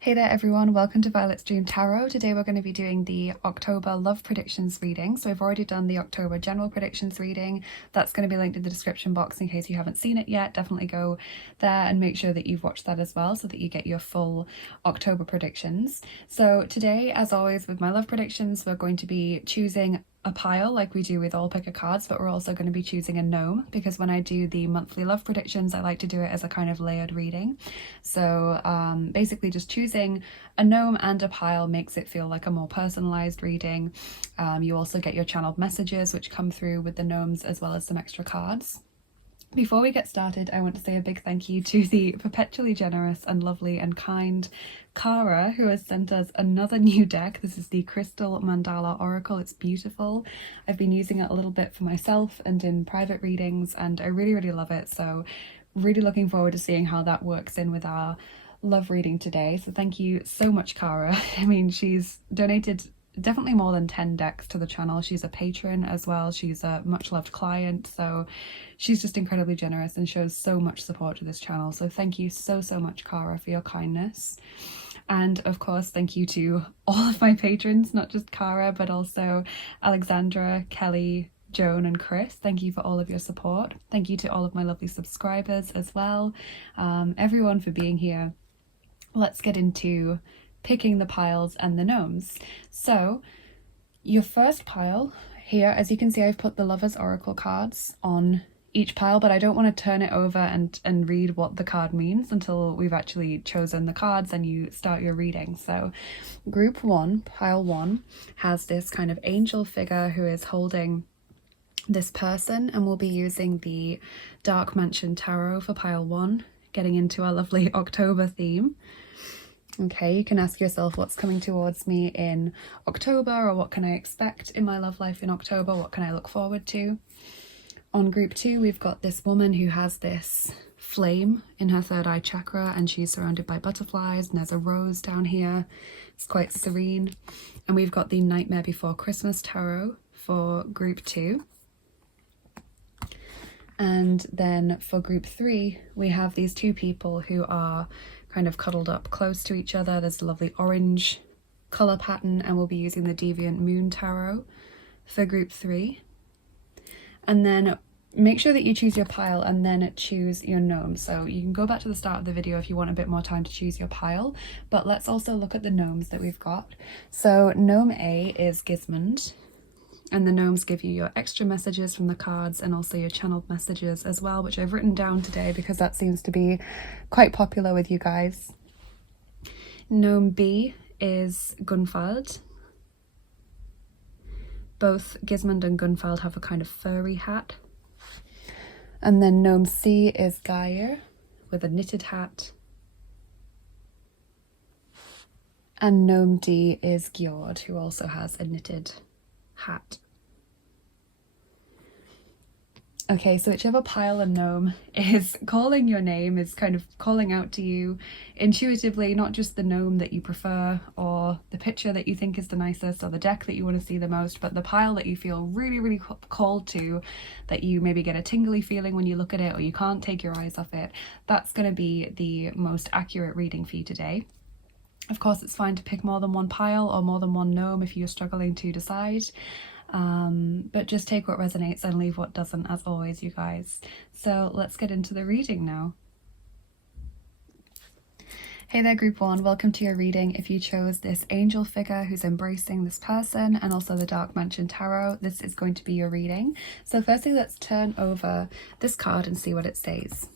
Hey there everyone, welcome to Violet's Dream Tarot. Today we're going to be doing the October love predictions reading. So I've already done the October general predictions reading. That's going to be linked in the description box in case you haven't seen it yet. Definitely go there and make sure that you've watched that as well so that you get your full October predictions. So today, as always with my love predictions, we're going to be choosing a pile like we do with all pick a cards, but we're also going to be choosing a gnome because when I do the monthly love predictions I like to do it as a kind of layered reading. So basically just choosing a gnome and a pile makes it feel like a more personalized reading. You also get your channeled messages which come through with the gnomes as well as some extra cards. Before we get started, I want to say a big thank you to the perpetually generous and lovely and kind Kara, who has sent us another new deck. This is the Crystal Mandala Oracle. It's beautiful. I've been using it a little bit for myself and in private readings, and I really love it. So really looking forward to seeing how that works in with our love reading today. So thank you so much, Kara. I mean, she's donated definitely more than 10 decks to the channel. She's a patron as well. She's a much loved client, so she's just incredibly generous and shows so much support to this channel. So thank you so much, Kara, for your kindness. And of course, thank you to all of my patrons, not just Kara, but also Alexandra, Kelly, Joan and Chris. Thank you for all of your support. Thank you to all of my lovely subscribers as well. Everyone for being here. Let's get into picking the piles and the gnomes. So your first pile here, as you can see, I've put the Lover's Oracle cards on each pile, but I don't want to turn it over and read what the card means until we've actually chosen the cards and you start your reading. So group one, pile one, has this kind of angel figure who is holding this person, and we'll be using the Dark Mansion Tarot for pile one, getting into our lovely October theme. Okay, you can ask yourself what's coming towards me in October, or what can I expect in my love life in October? What can I look forward to? On group two, we've got this woman who has this flame in her third eye chakra, and she's surrounded by butterflies, and there's a rose down here. It's quite serene. And we've got the Nightmare Before Christmas Tarot for group two. And then for group three, we have these two people who are kind of cuddled up close to each other. There's a lovely orange colour pattern, and we'll be using the Deviant Moon Tarot for group three. And then make sure that you choose your pile and then choose your gnome. So you can go back to the start of the video if you want a bit more time to choose your pile, but let's also look at the gnomes that we've got. So Gnome A is Gismund, and the gnomes give you your extra messages from the cards and also your channeled messages as well, which I've written down today because that seems to be quite popular with you guys. Gnome B is Gunvald. Both Gismund and Gunvald have a kind of furry hat. And then Gnome C is Geir with a knitted hat. And Gnome D is Gjord, who also has a knitted hat. Okay, so whichever pile and gnome is calling your name, is kind of calling out to you intuitively, not just the gnome that you prefer or the picture that you think is the nicest or the deck that you want to see the most, but the pile that you feel really called to, that you maybe get a tingly feeling when you look at it or you can't take your eyes off it. That's going to be the most accurate reading for you today. Of course, it's fine to pick more than one pile or more than one gnome if you're struggling to decide. But just take what resonates and leave what doesn't, as always, you guys. So let's get into the reading now. Hey there, group one, welcome to your reading. If you chose this angel figure who's embracing this person and also the Dark Mansion Tarot, this is going to be your reading. So firstly, let's turn over this card and see what it says.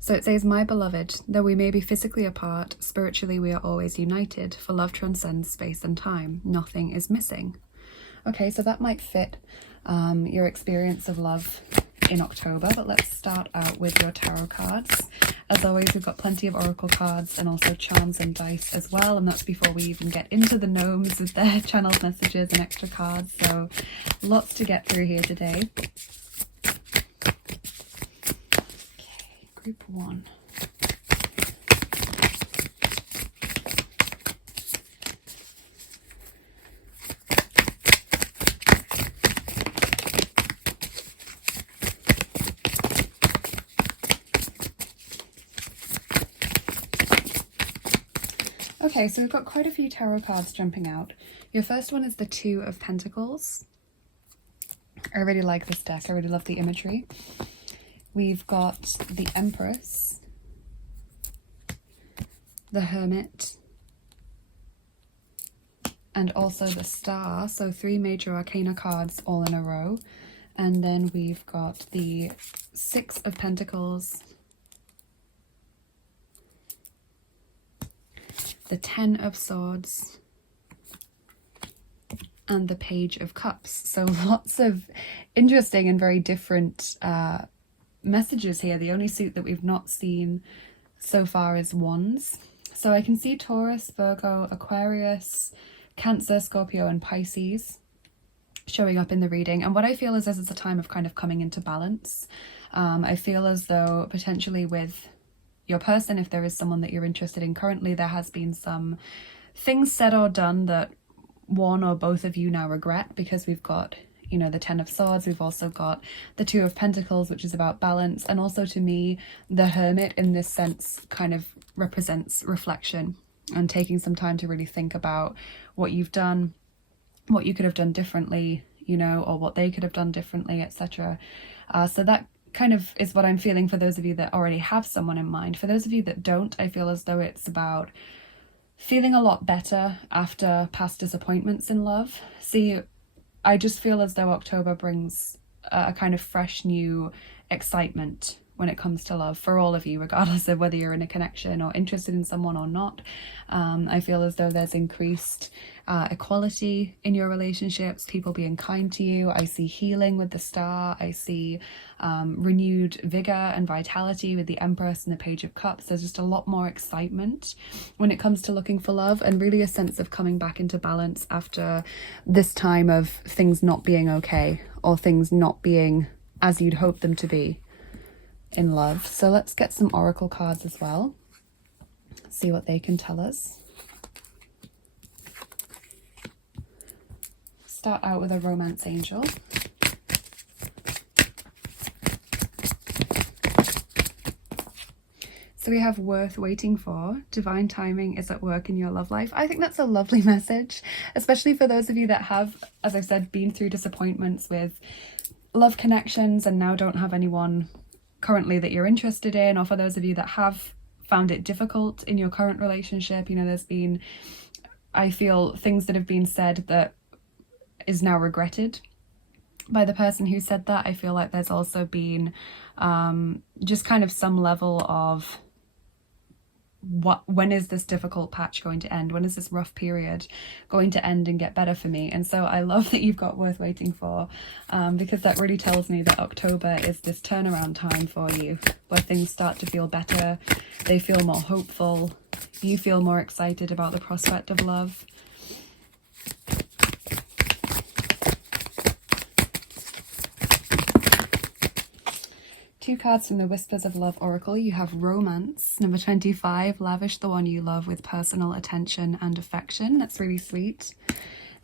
So it says, "My beloved, though we may be physically apart, spiritually we are always united, for love transcends space and time. Nothing is missing." Okay, so that might fit your experience of love in October, but let's start out with your tarot cards. As always, we've got plenty of oracle cards and also charms and dice as well, and that's before we even get into the gnomes with their channeled messages and extra cards, so lots to get through here today. Group one. Okay, so we've got quite a few tarot cards jumping out. Your first one is the Two of Pentacles. I really like this deck. I really love the imagery. We've got the Empress, the Hermit, and also the Star. So 3 major arcana cards all in a row. And then we've got the Six of Pentacles, the Ten of Swords, and the Page of Cups. So lots of interesting and very different messages here. The only suit that we've not seen so far is Wands. So I can see Taurus, Virgo, Aquarius, Cancer, Scorpio, and Pisces showing up in the reading. And what I feel is this is a time of kind of coming into balance. I feel as though potentially with your person, if there is someone that you're interested in currently, there has been some things said or done that one or both of you now regret, because we've got, you know, the Ten of Swords, we've also got the Two of Pentacles, which is about balance, and also to me the Hermit in this sense kind of represents reflection and taking some time to really think about what you've done, what you could have done differently, you know, or what they could have done differently, etc. So that kind of is what I'm feeling for those of you that already have someone in mind. For those of you that don't, I feel as though it's about feeling a lot better after past disappointments in love. See, I just feel as though October brings a kind of fresh new excitement when it comes to love for all of you, regardless of whether you're in a connection or interested in someone or not. I feel as though there's increased equality in your relationships, people being kind to you. I see healing with the Star. I see renewed vigor and vitality with the Empress and the Page of Cups. There's just a lot more excitement when it comes to looking for love, and really a sense of coming back into balance after this time of things not being okay or things not being as you'd hope them to be in love. So let's get some oracle cards as well, see what they can tell us. Start out with a romance angel. So we have worth waiting for. Divine timing is at work in your love life. I think that's a lovely message, especially for those of you that have, as I said, been through disappointments with love connections and now don't have anyone currently that you're interested in, or for those of you that have found it difficult in your current relationship. You know, there's been, I feel, things that have been said that is now regretted by the person who said that. I feel like there's also been just kind of some level of when is this difficult patch going to end? When is this rough period going to end and get better for me? And so I love that you've got worth waiting for, because that really tells me that October is this turnaround time for you, where things start to feel better, they feel more hopeful, you feel more excited about the prospect of love. Two cards from the Whispers of Love Oracle. You have Romance, number 25, lavish the one you love with personal attention and affection. That's really sweet.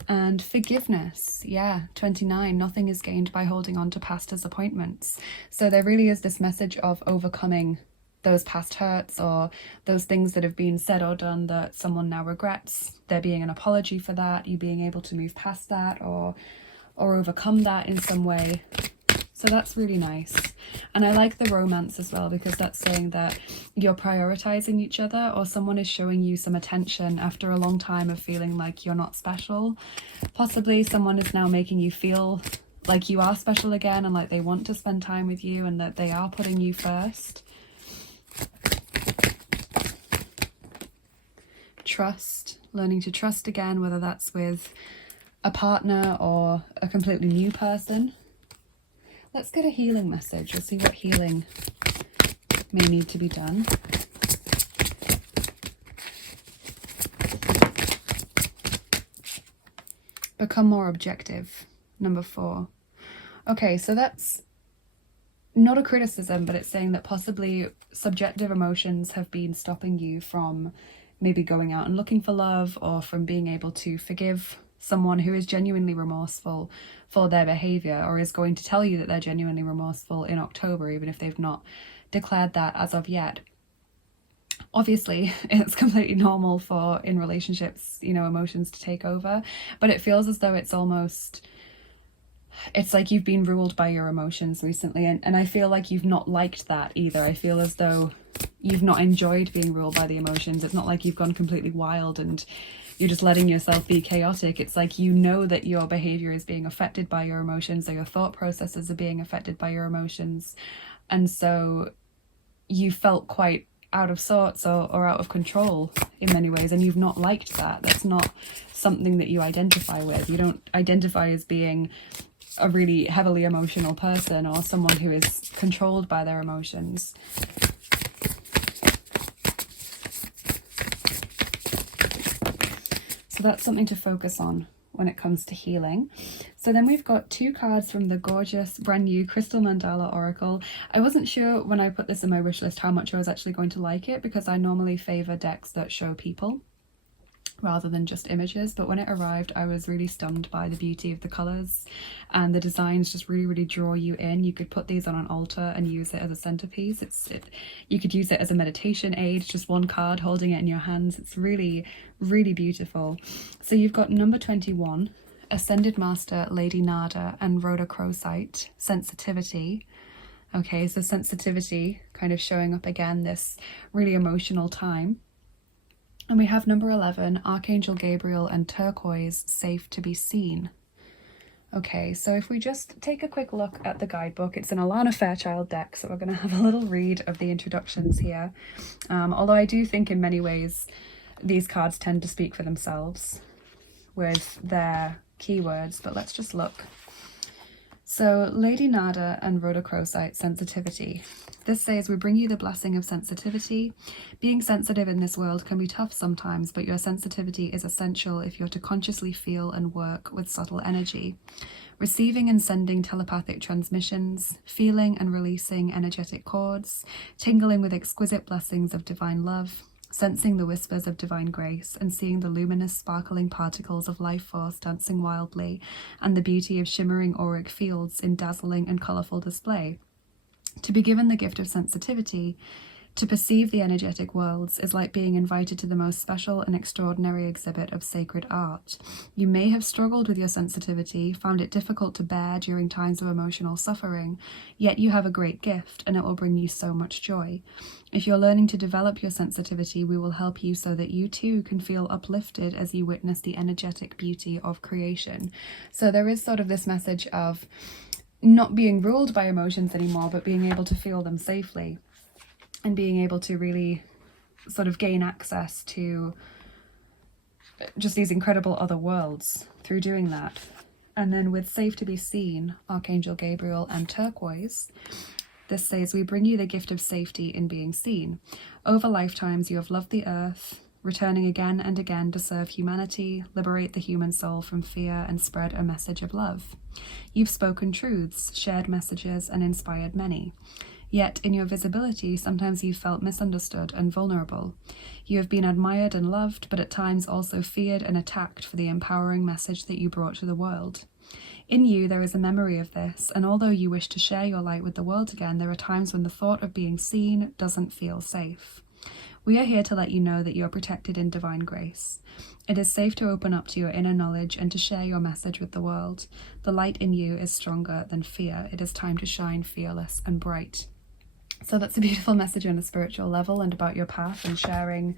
And Forgiveness, yeah, 29, nothing is gained by holding on to past disappointments. So there really is this message of overcoming those past hurts or those things that have been said or done that someone now regrets. There being an apology for that, you being able to move past that or overcome that in some way. So that's really nice. And I like the romance as well, because that's saying that you're prioritizing each other, or someone is showing you some attention after a long time of feeling like you're not special. Possibly someone is now making you feel like you are special again, and like they want to spend time with you, and that they are putting you first. Trust, learning to trust again, whether that's with a partner or a completely new person. Let's get a healing message. We'll see what healing may need to be done. Become more objective, number 4. Okay, so that's not a criticism, but it's saying that possibly subjective emotions have been stopping you from maybe going out and looking for love, or from being able to forgive someone who is genuinely remorseful for their behavior, or is going to tell you that they're genuinely remorseful in October, even if they've not declared that as of yet. Obviously, it's completely normal for, in relationships, you know, emotions to take over, but it feels as though it's almost, it's like you've been ruled by your emotions recently, and I feel like you've not liked that either. I feel as though you've not enjoyed being ruled by the emotions. It's not like you've gone completely wild and you're just letting yourself be chaotic. It's like, you know that your behavior is being affected by your emotions, or your thought processes are being affected by your emotions, and so you felt quite out of sorts or out of control in many ways, and you've not liked that. That's not something that you identify with. You don't identify as being a really heavily emotional person or someone who is controlled by their emotions. So that's something to focus on when it comes to healing. So then we've got 2 cards from the gorgeous brand new Crystal Mandala Oracle. I wasn't sure when I put this in my wish list how much I was actually going to like it, because I normally favour decks that show people rather than just images, but when it arrived I was really stunned by the beauty of the colours, and the designs just really draw you in. You could put these on an altar and use it as a centerpiece. You could use it as a meditation aid, just one card holding it in your hands. It's really beautiful. So you've got number 21, Ascended Master Lady Nada and Rhodochrosite, Sensitivity. Okay, so sensitivity kind of showing up again, this really emotional time. And we have number 11, Archangel Gabriel and Turquoise, Safe to be Seen. Okay, so if we just take a quick look at the guidebook, it's an Alana Fairchild deck, so we're going to have a little read of the introductions here. Although I do think in many ways these cards tend to speak for themselves with their keywords, but let's just look. So Lady Nada and Rhodochrosite, Sensitivity. This says, we bring you the blessing of sensitivity. Being sensitive in this world can be tough sometimes, but your sensitivity is essential if you're to consciously feel and work with subtle energy. Receiving and sending telepathic transmissions, feeling and releasing energetic chords, tingling with exquisite blessings of divine love, sensing the whispers of divine grace, and seeing the luminous sparkling particles of life force dancing wildly, and the beauty of shimmering auric fields in dazzling and colourful display. To be given the gift of sensitivity, to perceive the energetic worlds, is like being invited to the most special and extraordinary exhibit of sacred art. You may have struggled with your sensitivity, found it difficult to bear during times of emotional suffering, yet you have a great gift, and it will bring you so much joy. If you're learning to develop your sensitivity, we will help you so that you too can feel uplifted as you witness the energetic beauty of creation. So there is sort of this message of not being ruled by emotions anymore, but being able to feel them safely, and being able to really sort of gain access to just these incredible other worlds through doing that. And then with Safe to be Seen, Archangel Gabriel and Turquoise, this says, we bring you the gift of safety in being seen. Over lifetimes you have loved the earth, returning again and again to serve humanity, liberate the human soul from fear, and spread a message of love. You've spoken truths, shared messages, and inspired many. Yet in your visibility, sometimes you've felt misunderstood and vulnerable. You have been admired and loved, but at times also feared and attacked for the empowering message that you brought to the world. In you, there is a memory of this, and although you wish to share your light with the world again, there are times when the thought of being seen doesn't feel safe. We are here to let you know that you are protected in divine grace. It is safe to open up to your inner knowledge and to share your message with the world. The light in you is stronger than fear. It is time to shine fearless and bright. So that's a beautiful message on a spiritual level, and about your path and sharing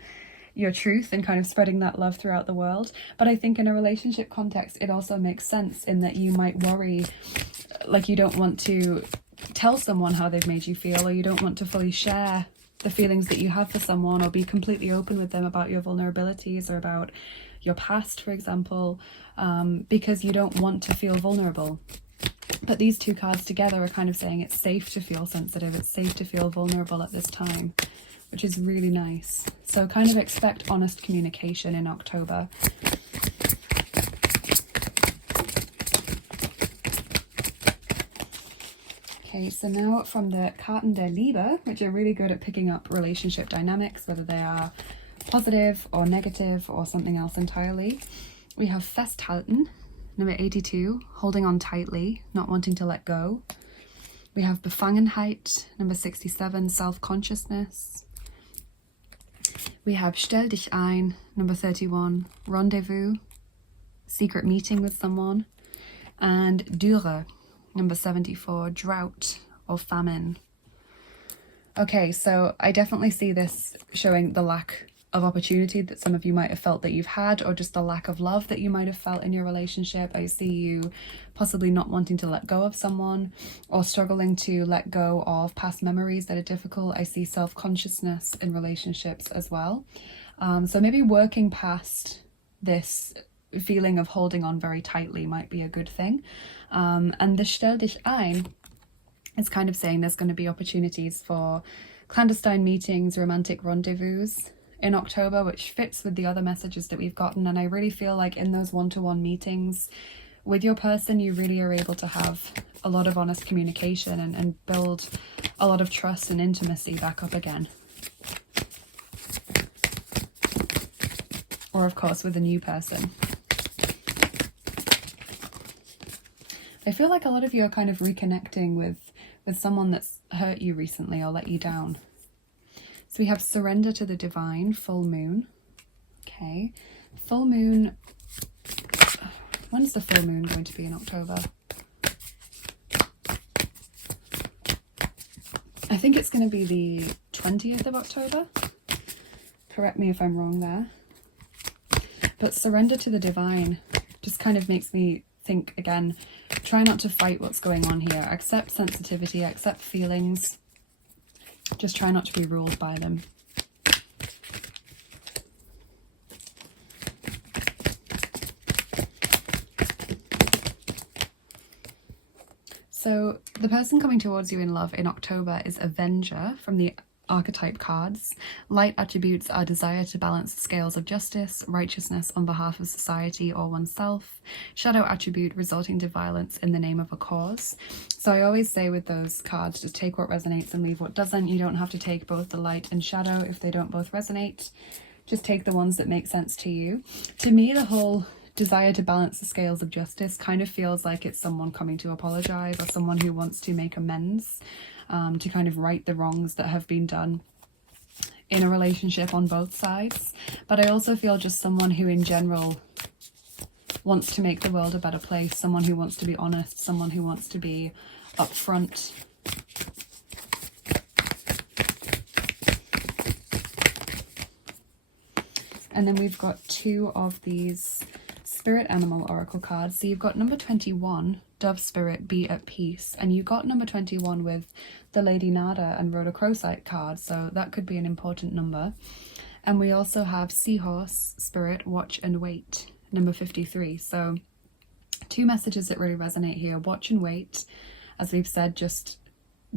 your truth and kind of spreading that love throughout the world. But I think in a relationship context, it also makes sense in that you might worry, like you don't want to tell someone how they've made you feel, or you don't want to fully share the feelings that you have for someone, or be completely open with them about your vulnerabilities or about your past, for example, because you don't want to feel vulnerable. But these 2 cards together are kind of saying it's safe to feel sensitive, it's safe to feel vulnerable at this time, which is really nice. So kind of expect honest communication in October. Okay, so now from the Karten der Liebe, which are really good at picking up relationship dynamics, whether they are positive or negative or something else entirely, we have Festhalten, number 82, holding on tightly, not wanting to let go. We have Befangenheit, number 67, self-consciousness. We have Stell dich ein, number 31, rendezvous, secret meeting with someone, and Dürre, number 74, drought or famine. Okay, so I definitely see this showing the lack of opportunity that some of you might have felt that you've had, or just the lack of love that you might have felt in your relationship. I see you possibly not wanting to let go of someone, or struggling to let go of past memories that are difficult. I see self-consciousness in relationships as well. So maybe working past this feeling of holding on very tightly might be a good thing. And the Stell dich ein is kind of saying there's going to be opportunities for clandestine meetings, romantic rendezvous in October, which fits with the other messages that we've gotten. And I really feel like in those one-to-one meetings with your person, you really are able to have a lot of honest communication and build a lot of trust and intimacy back up again. Or of course with a new person. I feel like a lot of you are kind of reconnecting with someone that's hurt you recently or let you down. So we have surrender to the divine, full moon. Okay, full moon. When's the full moon going to be in October? I think it's going to be the 20th of October. Correct me if I'm wrong there. But surrender to the divine just kind of makes me think again, try not to fight what's going on here. Accept sensitivity, accept feelings. Just try not to be ruled by them. So the person coming towards you in love in October is Avenger from the Archetype Cards. Light attributes are desire to balance the scales of justice, righteousness on behalf of society or oneself. Shadow attribute resulting to violence in the name of a cause. So I always say with those cards, just take what resonates and leave what doesn't. You don't have to take both the light and shadow if they don't both resonate. Just take the ones that make sense to you. To me, the whole desire to balance the scales of justice kind of feels like it's someone coming to apologize, or someone who wants to make amends. To kind of right the wrongs that have been done in a relationship on both sides. But I also feel just someone who in general wants to make the world a better place, someone who wants to be honest, someone who wants to be upfront. And then we've got two of these Spirit Animal Oracle cards. So you've got number 21, Dove Spirit, Be at Peace. And you got number 21 with the Lady Nada and Rhodochrosite card. So that could be an important number. And we also have Seahorse, Spirit, Watch and Wait, number 53. So two messages that really resonate here. Watch and wait. As we've said, just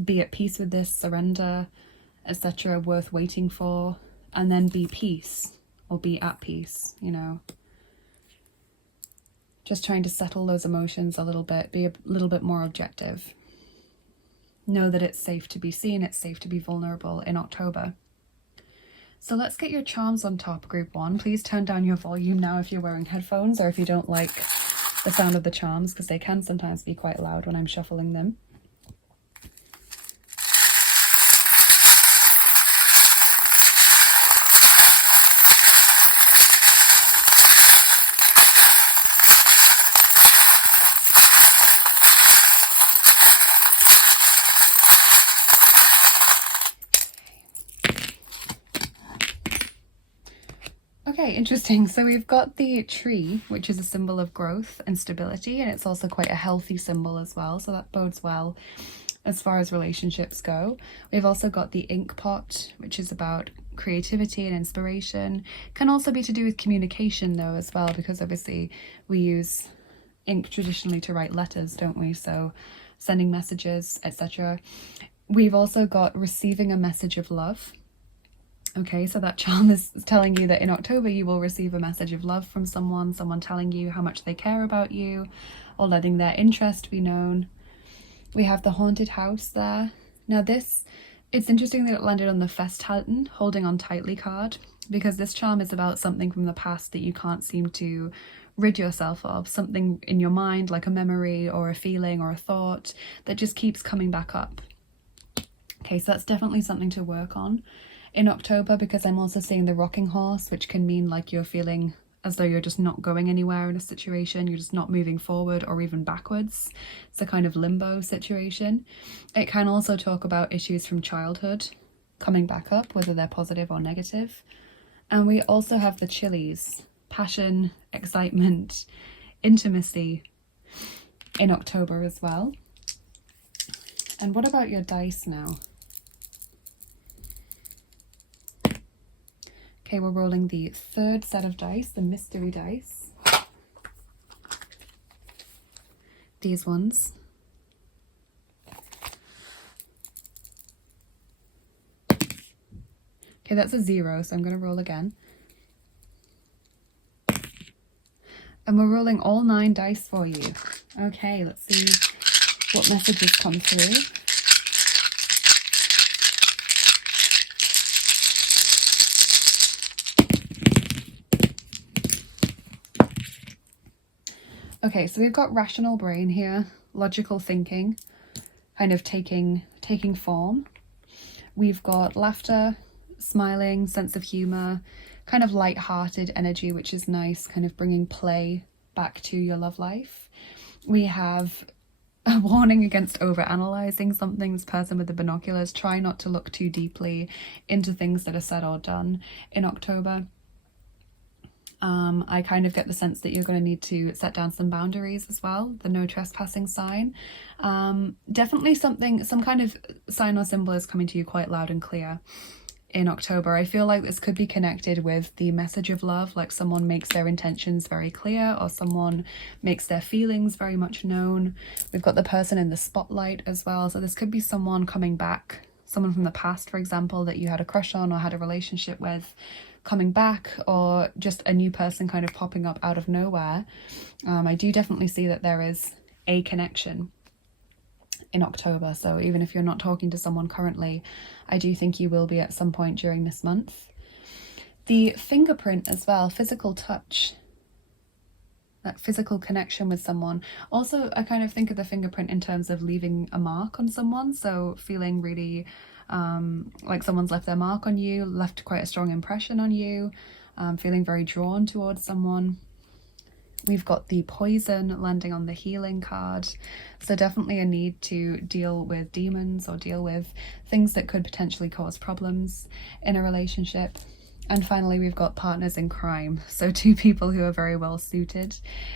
be at peace with this, surrender, etc. Worth waiting for. And then be peace, or be at peace, you know. Just trying to settle those emotions a little bit, be a little bit more objective. Know that it's safe to be seen, it's safe to be vulnerable in October. So let's get your charms on top, group one. Please turn down your volume now if you're wearing headphones, or if you don't like the sound of the charms, because they can sometimes be quite loud when I'm shuffling them. Okay, interesting. So we've got the tree, which is a symbol of growth and stability, and it's also quite a healthy symbol as well, so that bodes well as far as relationships go. We've also got the ink pot, which is about creativity and inspiration. Can also be to do with communication though as well, because obviously we use ink traditionally to write letters, don't we? So sending messages, etc. We've also got receiving a message of love. Okay, so that charm is telling you that in October you will receive a message of love from someone telling you how much they care about you, or letting their interest be known. We have the haunted house there. Now this, it's interesting that it landed on the Festhalten, holding on tightly card, because this charm is about something from the past that you can't seem to rid yourself of, something in your mind like a memory or a feeling or a thought that just keeps coming back up. Okay, so that's definitely something to work on. in October, because I'm also seeing the rocking horse, which can mean like you're feeling as though you're just not going anywhere in a situation, you're just not moving forward or even backwards. It's a kind of limbo situation. It can also talk about issues from childhood coming back up, whether they're positive or negative. And we also have the chilies, passion, excitement, intimacy in October as well. And what about your dice now? Okay, we're rolling the third set of dice, the mystery dice. These ones. Okay, that's a 0, so I'm going to roll again. And we're rolling all 9 dice for you. Okay, let's see what messages come through. Okay, so we've got rational brain here, logical thinking, kind of taking form. We've got laughter, smiling, sense of humor, kind of light-hearted energy, which is nice, kind of bringing play back to your love life. We have a warning against over-analyzing something. This person with the binoculars, try not to look too deeply into things that are said or done in October. I kind of get the sense that you're going to need to set down some boundaries as well. The no trespassing sign. Definitely some kind of sign or symbol is coming to you quite loud and clear in October. I feel like this could be connected with the message of love, like someone makes their intentions very clear or someone makes their feelings very much known. We've got the person in the spotlight as well. So this could be someone coming back, someone from the past, for example, that you had a crush on or had a relationship with, coming back, or just a new person kind of popping up out of nowhere. I do definitely see that there is a connection in October. So even if you're not talking to someone currently, I do think you will be at some point during this month. The fingerprint as well, physical touch, that physical connection with someone. Also, I kind of think of the fingerprint in terms of leaving a mark on someone. So feeling really like someone's left their mark on you, left quite a strong impression on you, feeling very drawn towards someone. We've got the poison landing on the healing card. So definitely a need to deal with demons or deal with things that could potentially cause problems in a relationship. And finally, we've got partners in crime. So 2 people who are very well suited,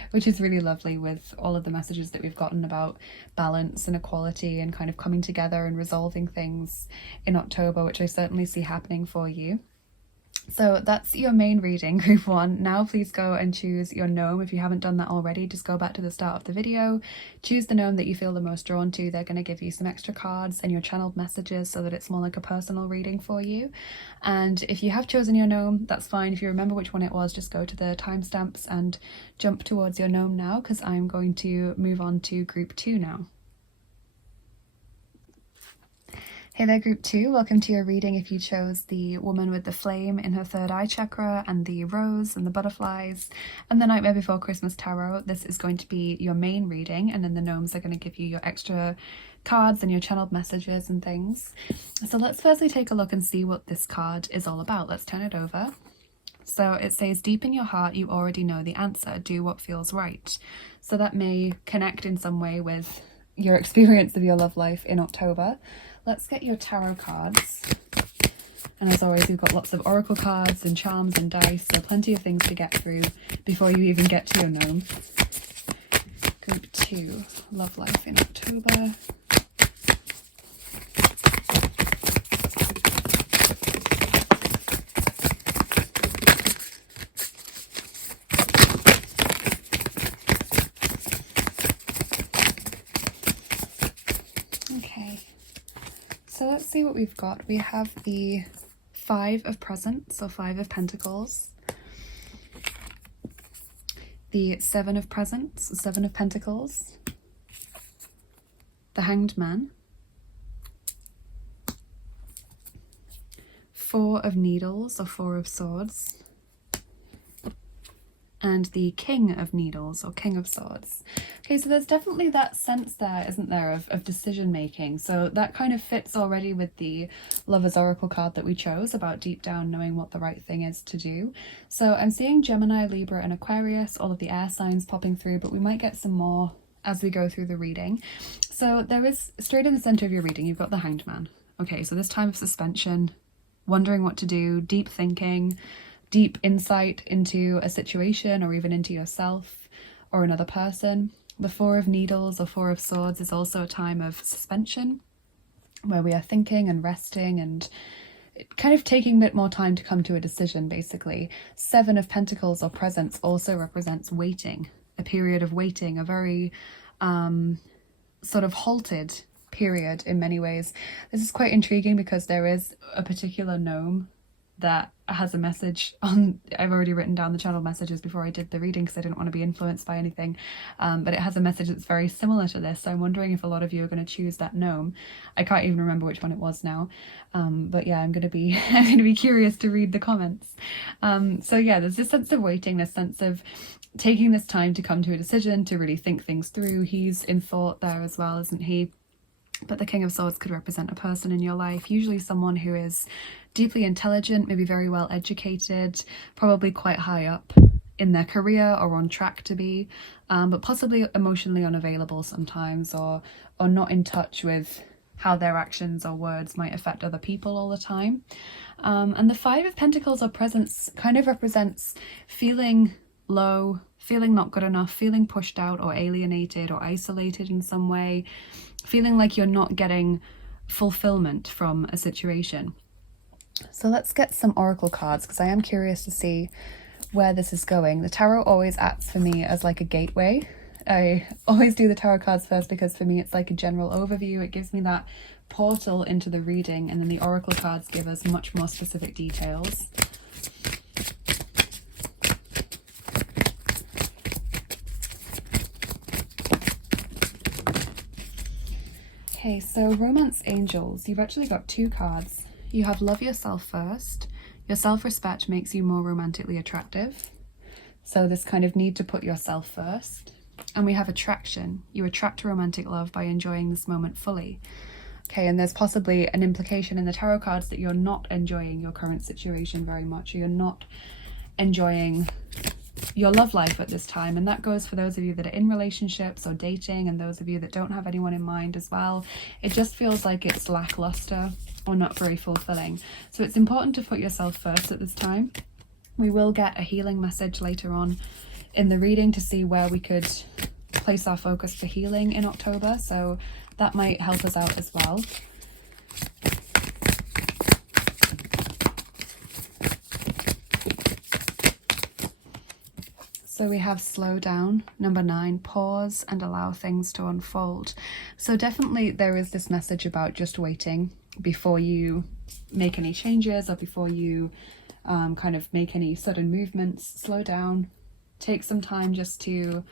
which is really lovely with all of the messages that we've gotten about balance and equality and kind of coming together and resolving things in October, which I certainly see happening for you. So that's your main reading, group 1. Now please go and choose your gnome. If you haven't done that already, just go back to the start of the video, choose the gnome that you feel the most drawn to. They're going to give you some extra cards and your channeled messages so that it's more like a personal reading for you. And if you have chosen your gnome, that's fine. If you remember which one it was, just go to the timestamps and jump towards your gnome now, because I'm going to move on to group 2 now. Hey there, group 2, welcome to your reading if you chose the woman with the flame in her third eye chakra and the rose and the butterflies and the Nightmare Before Christmas tarot. This is going to be your main reading, and then the gnomes are going to give you your extra cards and your channeled messages and things. So let's firstly take a look and see what this card is all about. Let's turn it over. So it says, deep in your heart, you already know the answer. Do what feels right. So that may connect in some way with your experience of your love life in October. Let's get your tarot cards. And as always, we've got lots of oracle cards and charms and dice, so plenty of things to get through before you even get to your gnome. Group 2, love life in October. So let's see what we've got. We have the 5 of Presents, so 5 of Pentacles. The 7 of Presents, 7 of Pentacles. The Hanged Man. 4 of Needles, or 4 of Swords. and the King of Needles, or King of Swords. Okay, so there's definitely that sense there, isn't there, of decision making. So that kind of fits already with the Lover's Oracle card that we chose, about deep down knowing what the right thing is to do. So I'm seeing Gemini, Libra and Aquarius, all of the air signs popping through, but we might get some more as we go through the reading. So there is, straight in the center of your reading, you've got the Hanged Man. Okay, so this time of suspension, wondering what to do, deep thinking, deep insight into a situation or even into yourself or another person. The Four of Needles or Four of Swords is also a time of suspension, where we are thinking and resting and kind of taking a bit more time to come to a decision, basically. Seven of Pentacles or Presence also represents waiting, a period of waiting, a very sort of halted period in many ways. This is quite intriguing because there is a particular gnome that has a message on, I've already written down the channel messages before I did the reading because I didn't want to be influenced by anything, but it has a message that's very similar to this, so I'm wondering if a lot of you are going to choose that gnome. I can't even remember which one it was now, but yeah, I'm going to be curious to read the comments. So yeah, there's this sense of waiting, this sense of taking this time to come to a decision, to really think things through. He's in thought there as well, isn't he? But the King of Swords could represent a person in your life, usually someone who is deeply intelligent, maybe very well educated, probably quite high up in their career or on track to be, but possibly emotionally unavailable sometimes, or not in touch with how their actions or words might affect other people all the time. And the Five of Pentacles or Presence kind of represents feeling low, feeling not good enough, feeling pushed out or alienated or isolated in some way, feeling like you're not getting fulfillment from a situation. So let's get some oracle cards, because I am curious to see where this is going. The tarot always acts for me as like a gateway. I always do the tarot cards first because for me it's like a general overview. It gives me that portal into the reading, and then the oracle cards give us much more specific details. Okay, so Romance Angels, you've actually got two cards. You have Love Yourself First. Your self-respect makes you more romantically attractive. So this kind of need to put yourself first. And we have Attraction. You attract romantic love by enjoying this moment fully. Okay, and there's possibly an implication in the tarot cards that you're not enjoying your current situation very much, or you're not enjoying your love life at this time. And that goes for those of you that are in relationships or dating, and those of you that don't have anyone in mind as well. It just feels like it's lackluster or not very fulfilling. So it's important to put yourself first at this time. We will get a healing message later on in the reading to see where we could place our focus for healing in October, so that might help us out as well. So we have slow down, number 9, pause and allow things to unfold. So definitely there is this message about just waiting before you make any changes, or before you kind of make any sudden movements. Slow down, take some time just to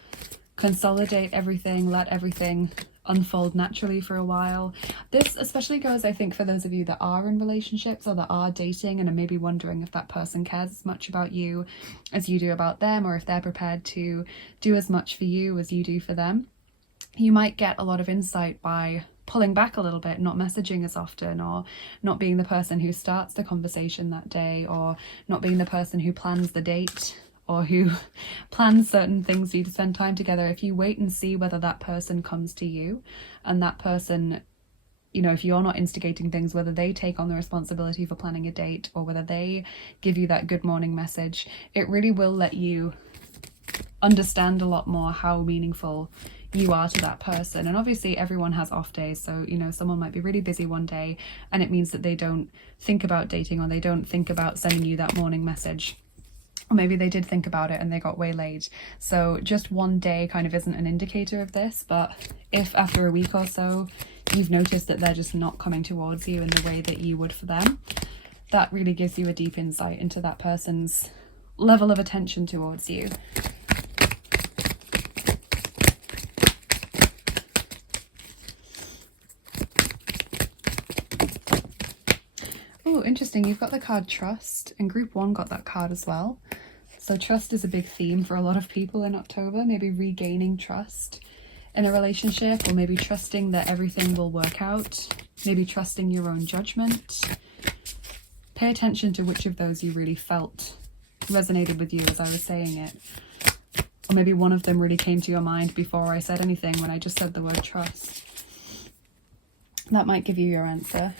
consolidate everything, let everything unfold naturally for a while. This especially goes, I think, for those of you that are in relationships or that are dating and are maybe wondering if that person cares as much about you as you do about them, or if they're prepared to do as much for you as you do for them. You might get a lot of insight by pulling back a little bit, not messaging as often, or not being the person who starts the conversation that day, or not being the person who plans the date, or who plans certain things for you to spend time together. If you wait and see whether that person comes to you, and that person, you know, if you're not instigating things, whether they take on the responsibility for planning a date, or whether they give you that good morning message, it really will let you understand a lot more how meaningful you are to that person. And obviously everyone has off days, so you know, someone might be really busy one day and it means that they don't think about dating, or they don't think about sending you that morning message. Or maybe they did think about it and they got waylaid. So just one day kind of isn't an indicator of this, but if after a week or so you've noticed that they're just not coming towards you in the way that you would for them, that really gives you a deep insight into that person's level of attention towards you. Oh, interesting. You've got the card Trust, and group 1 got that card as well. So trust is a big theme for a lot of people in October, maybe regaining trust in a relationship, or maybe trusting that everything will work out, maybe trusting your own judgment. Pay attention to which of those you really felt resonated with you as I was saying it. Or maybe one of them really came to your mind before I said anything when I just said the word trust. That might give you your answer.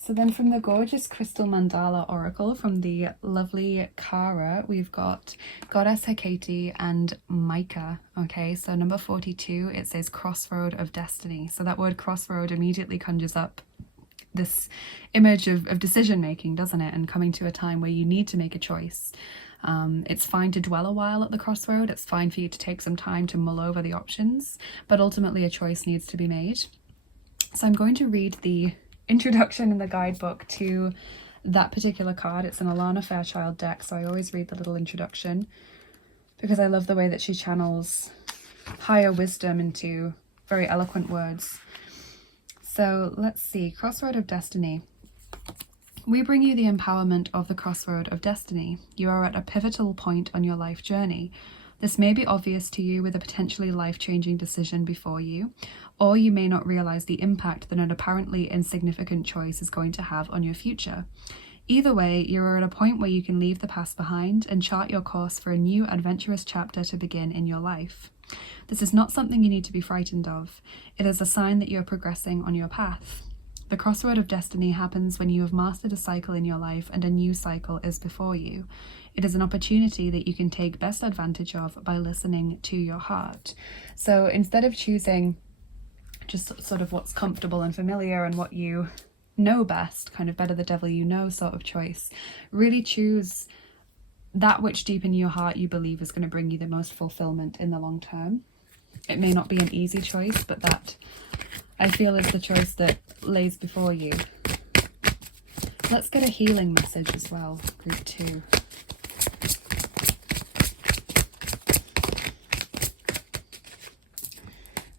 So then from the gorgeous crystal mandala oracle from the lovely Kara, we've got Goddess Hecate and Micah. Okay, so number 42, it says crossroad of destiny. So that word crossroad immediately conjures up this image of decision making, doesn't it? And coming to a time where you need to make a choice. It's fine to dwell a while at the crossroad. It's fine for you to take some time to mull over the options, but ultimately a choice needs to be made. So I'm going to read the introduction in the guidebook to that particular card. It's an Alana Fairchild deck, so I always read the little introduction because I love the way that she channels higher wisdom into very eloquent words. So let's see, Crossroad of Destiny. We bring you the empowerment of the Crossroad of Destiny. You are at a pivotal point on your life journey. This may be obvious to you with a potentially life-changing decision before you, or you may not realize the impact that an apparently insignificant choice is going to have on your future. Either way, you are at a point where you can leave the past behind and chart your course for a new adventurous chapter to begin in your life. This is not something you need to be frightened of. It is a sign that you are progressing on your path. The crossroad of destiny happens when you have mastered a cycle in your life and a new cycle is before you. It is an opportunity that you can take best advantage of by listening to your heart. So instead of choosing just sort of what's comfortable and familiar and what you know best, kind of better the devil you know sort of choice, really choose that which deep in your heart you believe is going to bring you the most fulfillment in the long term. It may not be an easy choice, but that I feel is the choice that lays before you. Let's get a healing message as well, group 2.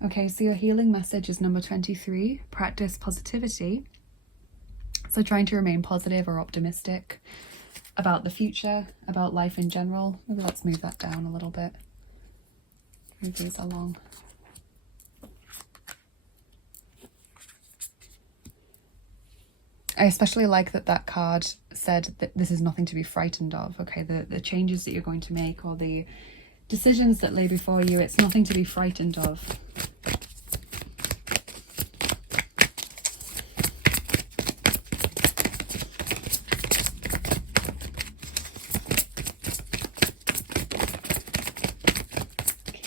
Okay, so your healing message is number 23, practice positivity. So trying to remain positive or optimistic about the future, about life in general. Maybe let's move that down a little bit. Move these along. I especially like that card said that this is nothing to be frightened of. Okay, the changes that you're going to make or the decisions that lay before you, it's nothing to be frightened of.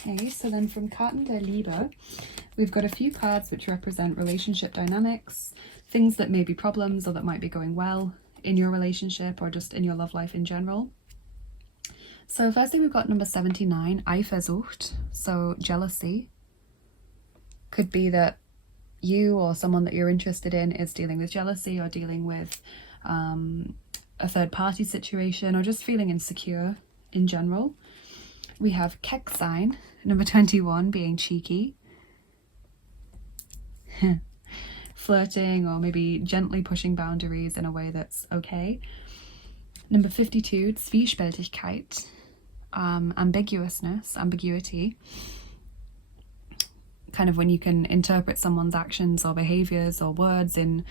Okay, so then from Karten der Liebe, we've got a few cards which represent relationship dynamics, things that may be problems or that might be going well in your relationship or just in your love life in general. So firstly, we've got number 79, Eifersucht, so jealousy. Could be that you or someone that you're interested in is dealing with jealousy or dealing with a third party situation or just feeling insecure in general. We have Keksein, number 21, being cheeky. Flirting or maybe gently pushing boundaries in a way that's okay. Number 52, Zwiespältigkeit, ambiguity. Kind of when you can interpret someone's actions or behaviors or words in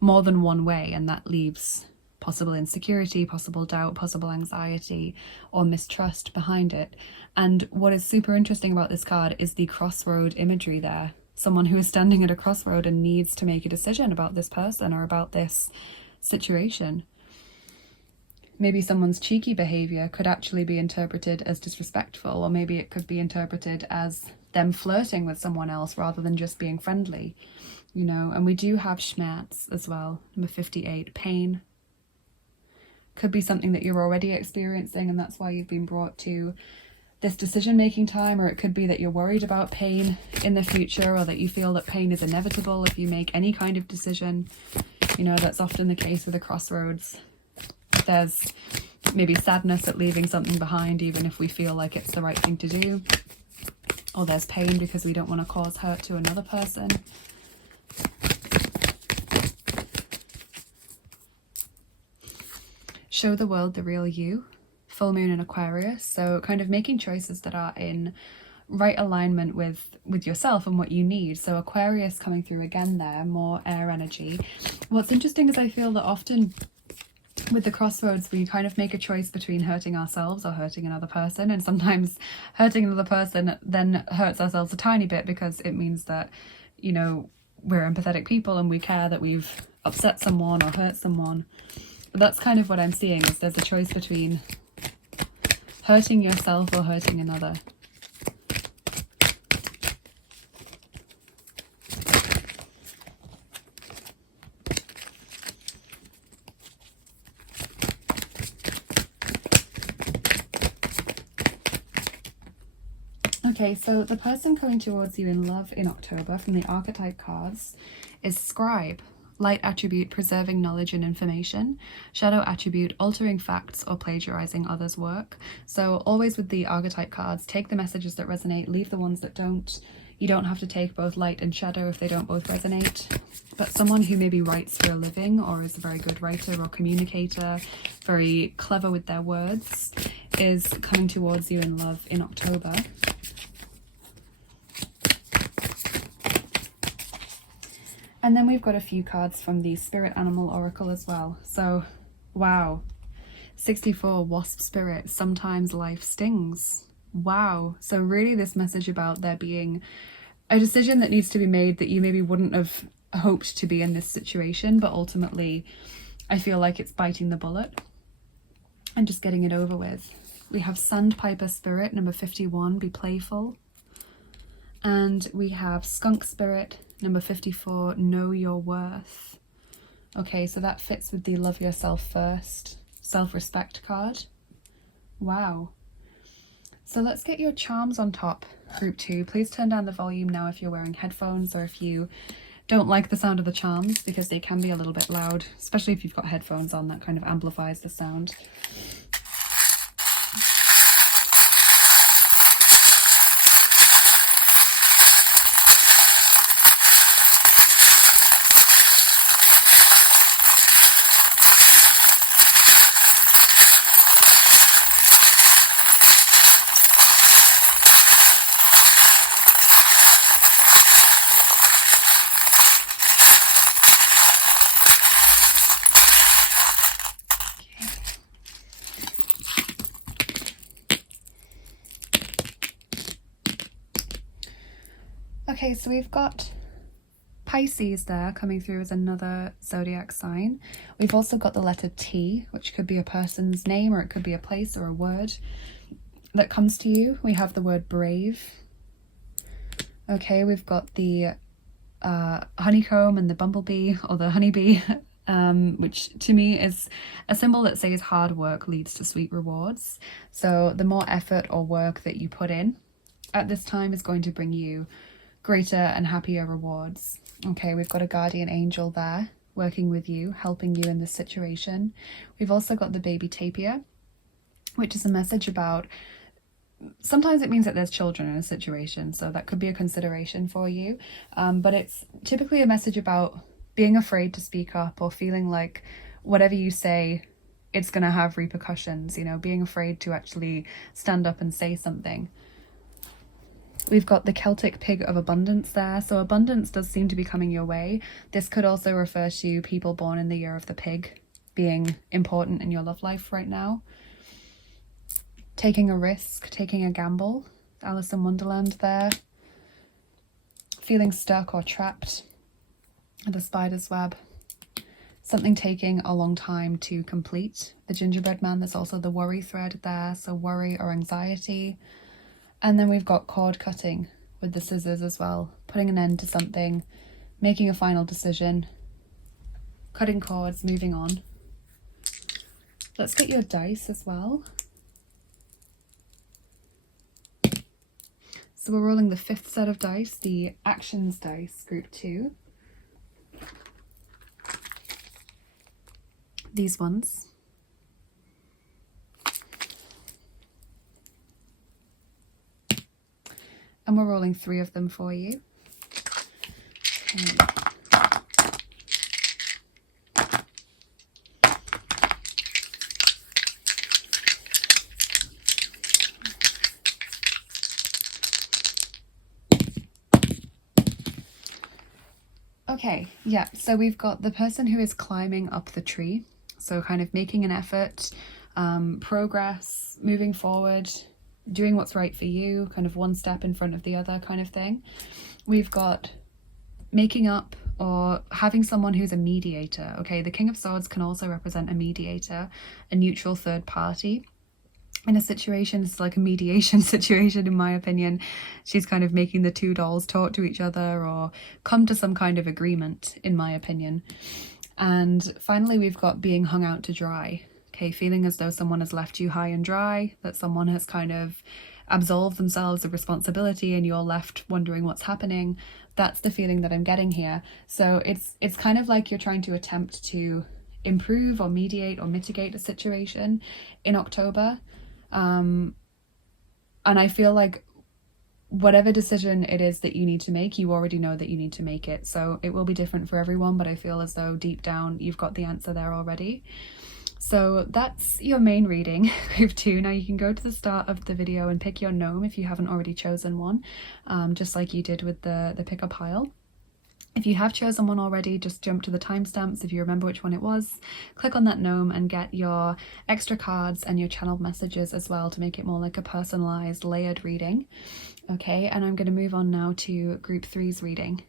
more than one way, and that leaves possible insecurity, possible doubt, possible anxiety or mistrust behind it. And what is super interesting about this card is the crossroad imagery there. Someone who is standing at a crossroad and needs to make a decision about this person or about this situation. Maybe someone's cheeky behavior could actually be interpreted as disrespectful, or maybe it could be interpreted as them flirting with someone else rather than just being friendly, you know. And we do have Schmerz as well, number 58, pain. Could be something that you're already experiencing and that's why you've been brought to this decision-making time, or it could be that you're worried about pain in the future, or that you feel that pain is inevitable if you make any kind of decision. You know, that's often the case with the crossroads. There's maybe sadness at leaving something behind, even if we feel like it's the right thing to do. or there's pain because we don't want to cause hurt to another person. Show the world the real you. Full moon in Aquarius, so kind of making choices that are in right alignment with yourself and what you need. So Aquarius coming through again there, more air energy. What's interesting is I feel that often with the crossroads we kind of make a choice between hurting ourselves or hurting another person, and sometimes hurting another person then hurts ourselves a tiny bit because it means that, you know, we're empathetic people and we care that we've upset someone or hurt someone. But that's kind of what I'm seeing, is there's a choice between hurting yourself or hurting another. Okay, so the person coming towards you in love in October from the Archetype Cards is Scribe. Light attribute, preserving knowledge and information. Shadow attribute, altering facts or plagiarizing others' work. So always with the Archetype cards, take the messages that resonate, leave the ones that don't. You don't have to take both light and shadow if they don't both resonate. But someone who maybe writes for a living or is a very good writer or communicator, very clever with their words, is coming towards you in love in October. And then we've got a few cards from the Spirit Animal Oracle as well. So, wow. 64, Wasp Spirit, sometimes life stings. Wow. So really this message about there being a decision that needs to be made that you maybe wouldn't have hoped to be in this situation, but ultimately I feel like it's biting the bullet and just getting it over with. We have Sandpiper Spirit, number 51, be playful. And we have Skunk Spirit, number 54, know your worth. Okay, so that fits with the love yourself first, self-respect card. Wow. So let's get your charms on top, group 2. Please turn down the volume now if you're wearing headphones or if you don't like the sound of the charms, because they can be a little bit loud, especially if you've got headphones on. That kind of amplifies the sound. Okay, so we've got Pisces there coming through as another zodiac sign. We've also got the letter T, which could be a person's name or it could be a place or a word that comes to you. We have the word brave. Okay, we've got the honeycomb and the bumblebee or the honeybee, which to me is a symbol that says hard work leads to sweet rewards. So the more effort or work that you put in at this time is going to bring you greater and happier rewards. Okay, we've got a guardian angel there working with you, helping you in this situation. We've also got the baby tapir, which is a message about, sometimes it means that there's children in a situation, so that could be a consideration for you, but it's typically a message about being afraid to speak up or feeling like whatever you say, it's going to have repercussions, you know, being afraid to actually stand up and say something. We've got the Celtic pig of abundance there. So abundance does seem to be coming your way. This could also refer to people born in the year of the pig being important in your love life right now. Taking a risk, taking a gamble. Alice in Wonderland there. Feeling stuck or trapped. And the spider's web. Something taking a long time to complete. The gingerbread man, there's also the worry thread there. So worry or anxiety. And then we've got cord cutting with the scissors as well, putting an end to something, making a final decision, cutting cords, moving on. Let's get your dice as well. So we're rolling the 5th set of dice, the actions dice, group 2. These ones. and we're rolling 3 of them for you. Okay. Okay, yeah, so we've got the person who is climbing up the tree, so kind of making an effort, progress, moving forward, doing what's right for you, kind of one step in front of the other kind of thing. We've got making up or having someone who's a mediator. Okay, the King of Swords can also represent a mediator, a neutral third party. In a situation, it's like a mediation situation, in my opinion. She's kind of making the 2 dolls talk to each other or come to some kind of agreement, in my opinion. And finally, we've got being hung out to dry. Okay, feeling as though someone has left you high and dry, that someone has kind of absolved themselves of responsibility and you're left wondering what's happening. That's the feeling that I'm getting here. So it's kind of like you're trying to attempt to improve or mediate or mitigate a situation in October. And I feel like whatever decision it is that you need to make, you already know that you need to make it. So it will be different for everyone, but I feel as though deep down you've got the answer there already. So that's your main reading, group 2. Now you can go to the start of the video and pick your gnome if you haven't already chosen one, just like you did with the pick a pile. If you have chosen one already, just jump to the timestamps if you remember which one it was, click on that gnome and get your extra cards and your channeled messages as well to make it more like a personalized, layered reading. Okay, and I'm going to move on now to group 3's reading.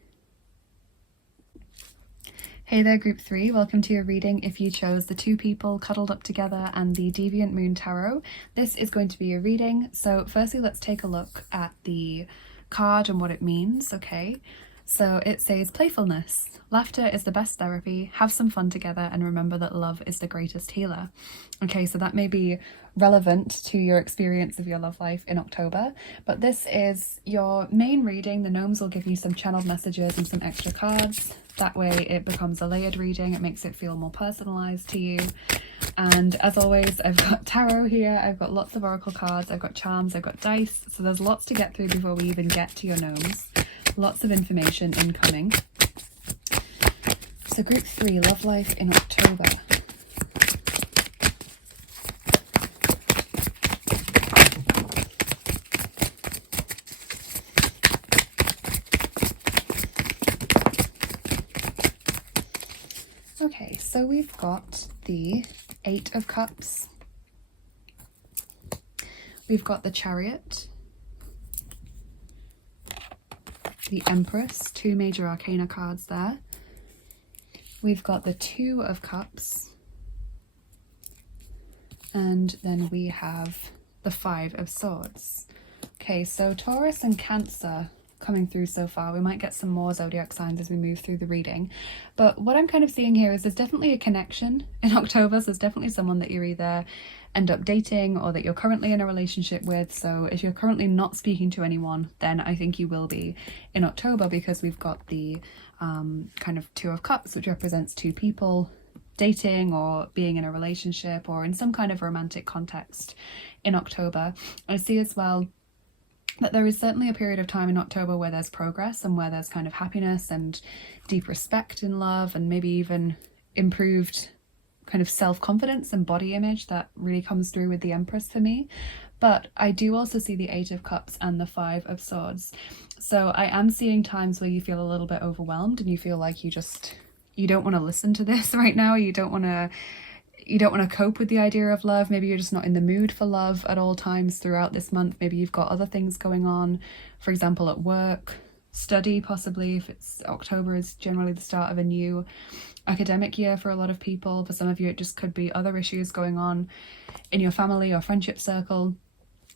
Hey there, group 3, welcome to your reading. If you chose the 2 people cuddled up together and the Deviant Moon Tarot, this is going to be your reading. So firstly, let's take a look at the card and what it means, okay? So it says playfulness. Laughter is the best therapy. Have some fun together and remember that love is the greatest healer. Okay, so that may be relevant to your experience of your love life in October, but this is your main reading. The gnomes will give you some channeled messages and some extra cards. That way it becomes a layered reading. It makes it feel more personalized to you. And as always, I've got tarot here. I've got lots of oracle cards. I've got charms. I've got dice. So there's lots to get through before we even get to your gnomes. Lots of information incoming. So group 3, love life in October. Okay, so we've got the 8 of Cups. We've got the Chariot. The Empress, 2 major arcana cards there. We've got the 2 of Cups. And then we have the 5 of Swords. Okay, so Taurus and Cancer coming through so far. We might get some more zodiac signs as we move through the reading. But what I'm kind of seeing here is there's definitely a connection in October. So there's definitely someone that you're either end up dating or that you're currently in a relationship with. So if you're currently not speaking to anyone, then I think you will be in October, because we've got the kind of 2 of Cups, which represents 2 people dating or being in a relationship or in some kind of romantic context in October. I see as well that there is certainly a period of time in October where there's progress and where there's kind of happiness and deep respect in love, and maybe even improved kind of self-confidence and body image that really comes through with the Empress for me. But I do also see the 8 of Cups and the 5 of Swords. So I am seeing times where you feel a little bit overwhelmed and you feel like you don't want to listen to this right now. You don't want to cope with the idea of love. Maybe you're just not in the mood for love at all times throughout this month. Maybe you've got other things going on, for example, at work, study possibly, if it's October is generally the start of a new academic year for a lot of people. For some of you, it just could be other issues going on in your family or friendship circle.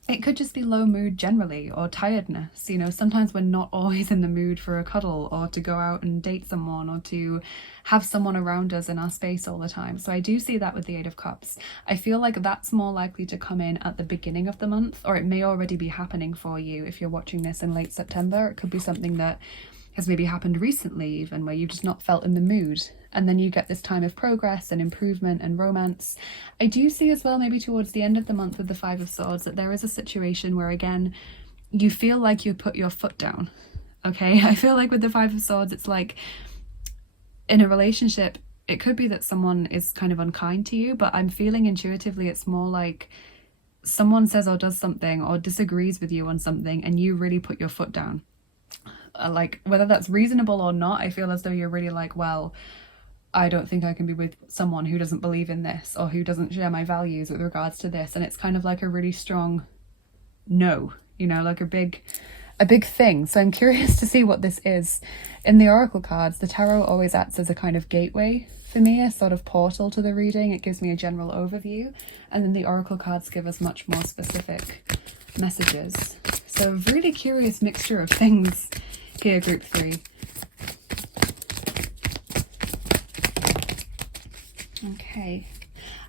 It could just be low mood generally, or tiredness. You know, sometimes we're not always in the mood for a cuddle or to go out and date someone or to have someone around us in our space all the time. So I do see that with the 8 of Cups. I feel like that's more likely to come in at the beginning of the month, or it may already be happening for you if you're watching this in late September. It could be something that has maybe happened recently even, where you've just not felt in the mood. And then you get this time of progress and improvement and romance. I do see as well, maybe towards the end of the month with the 5 of Swords, that there is a situation where, again, you feel like you put your foot down. Okay, I feel like with the Five of Swords, it's like in a relationship, it could be that someone is kind of unkind to you, but I'm feeling intuitively it's more like someone says or does something or disagrees with you on something and you really put your foot down. Like, whether that's reasonable or not, I feel as though you're really like, well, I don't think I can be with someone who doesn't believe in this or who doesn't share my values with regards to this. And it's kind of like a really strong no, you know, like a big thing. So I'm curious to see what this is. In the oracle cards, the tarot always acts as a kind of gateway for me, a sort of portal to the reading. It gives me a general overview, and then the oracle cards give us much more specific messages. So a really curious mixture of things here, group 3. Okay.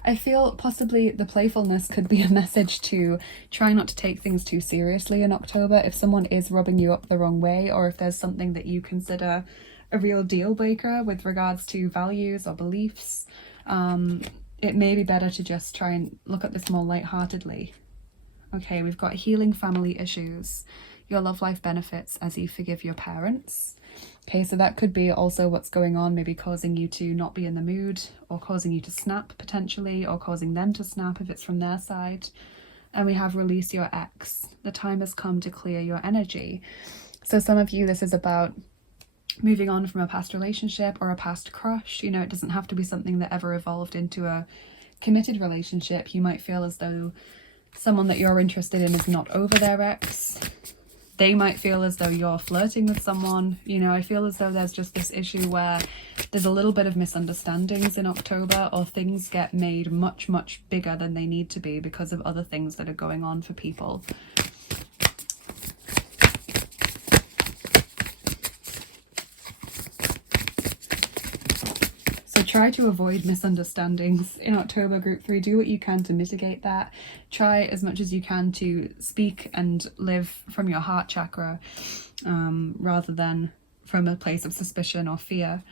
I feel possibly the playfulness could be a message to try not to take things too seriously in October. If someone is rubbing you up the wrong way, or if there's something that you consider a real deal breaker with regards to values or beliefs, it may be better to just try and look at this more lightheartedly. Okay, we've got healing family issues. Your love life benefits as you forgive your parents. Okay, so that could be also what's going on, maybe causing you to not be in the mood, or causing you to snap potentially, or causing them to snap if it's from their side. And we have release your ex. The time has come to clear your energy. So some of you, this is about moving on from a past relationship or a past crush. You know, it doesn't have to be something that ever evolved into a committed relationship. You might feel as though someone that you're interested in is not over their ex. They might feel as though you're flirting with someone. You know, I feel as though there's just this issue where there's a little bit of misunderstandings in October, or things get made much, much bigger than they need to be because of other things that are going on for people. So try to avoid misunderstandings in October, group 3. Do what you can to mitigate that. Try as much as you can to speak and live from your heart chakra, rather than from a place of suspicion or fear.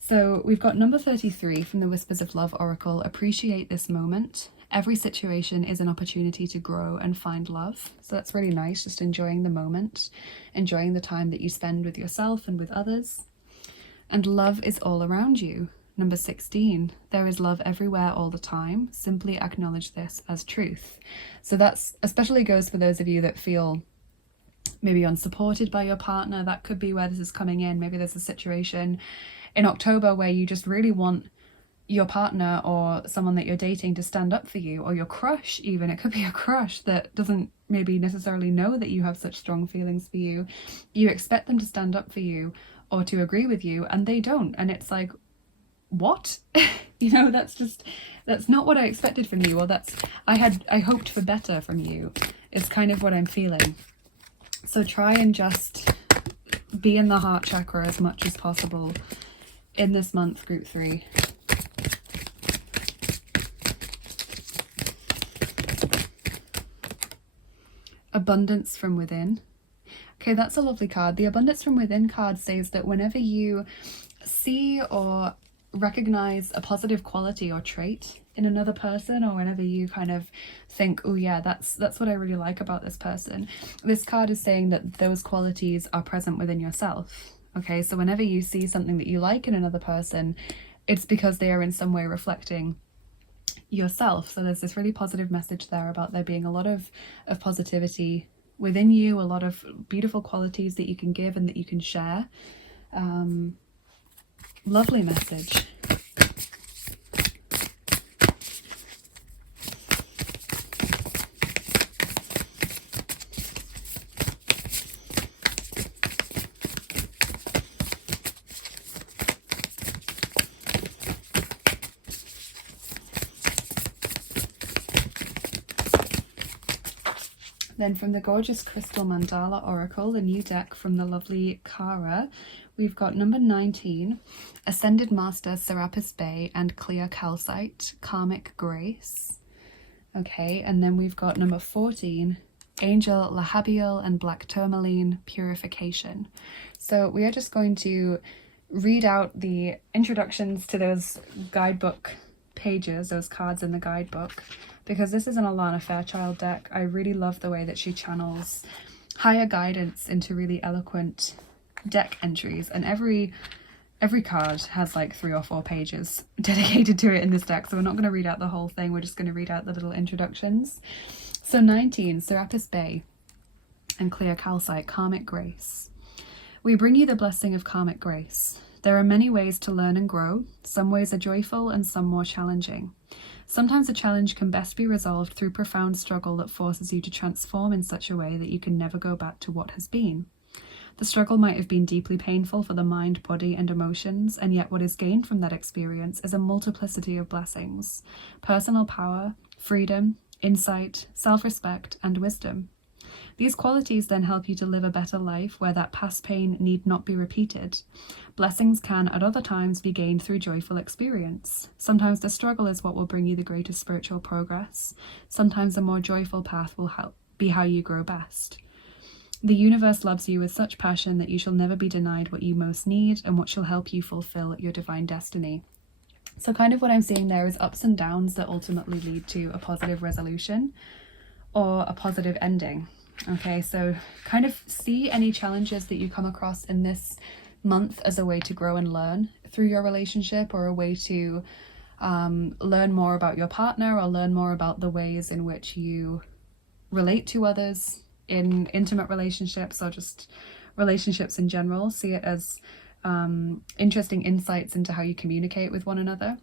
So we've got number 33 from the Whispers of Love Oracle. Appreciate this moment. Every situation is an opportunity to grow and find love. So that's really nice, just enjoying the moment, enjoying the time that you spend with yourself and with others. And love is all around you. Number 16, there is love everywhere all the time. Simply acknowledge this as truth. So that's especially goes for those of you that feel maybe unsupported by your partner. That could be where this is coming in. Maybe there's a situation in October where you just really want your partner or someone that you're dating to stand up for you, or your crush even. It could be a crush that doesn't maybe necessarily know that you have such strong feelings for you. You expect them to stand up for you or to agree with you, and they don't. And it's like, what? You know, that's not what I expected from you, or I hoped for better from you, is kind of what I'm feeling. So try and just be in the heart chakra as much as possible in this month, group 3. Abundance from within. Okay, that's a lovely card. The Abundance from Within card says that whenever you see or recognize a positive quality or trait in another person, or whenever you kind of think, oh yeah, that's what I really like about this person, this card is saying that those qualities are present within yourself. Okay, so whenever you see something that you like in another person, it's because they are in some way reflecting yourself. So there's this really positive message there about there being a lot of positivity within you, a lot of beautiful qualities that you can give and that you can share. Lovely message. Then from the gorgeous Crystal Mandala Oracle, the new deck from the lovely Kara, we've got number 19, Ascended Master Serapis Bay and Clear Calcite, Karmic Grace. Okay, and then we've got number 14, Angel Lahabiel and Black Tourmaline, Purification. So we are just going to read out the introductions to those guidebook pages, those cards in the guidebook, because this is an Alana Fairchild deck. I really love the way that she channels higher guidance into really eloquent deck entries, and every card has like 3 or 4 pages dedicated to it in this deck, so we're not going to read out the whole thing, we're just going to read out the little introductions. So 19, Serapis Bay and Clear Calcite, Karmic Grace. We bring you the blessing of karmic grace. There are many ways to learn and grow. Some ways are joyful and some more challenging. Sometimes a challenge can best be resolved through profound struggle that forces you to transform in such a way that you can never go back to what has been. The struggle might have been deeply painful for the mind, body, and emotions, and yet what is gained from that experience is a multiplicity of blessings: personal power, freedom, insight, self-respect, and wisdom. These qualities then help you to live a better life where that past pain need not be repeated. Blessings can at other times be gained through joyful experience. Sometimes the struggle is what will bring you the greatest spiritual progress. Sometimes a more joyful path will be how you grow best. The universe loves you with such passion that you shall never be denied what you most need and what shall help you fulfill your divine destiny. So kind of what I'm seeing there is ups and downs that ultimately lead to a positive resolution or a positive ending. Okay, so kind of see any challenges that you come across in this month as a way to grow and learn through your relationship, or a way to learn more about your partner, or learn more about the ways in which you relate to others in intimate relationships, or just relationships in general. See it as interesting insights into how you communicate with one another.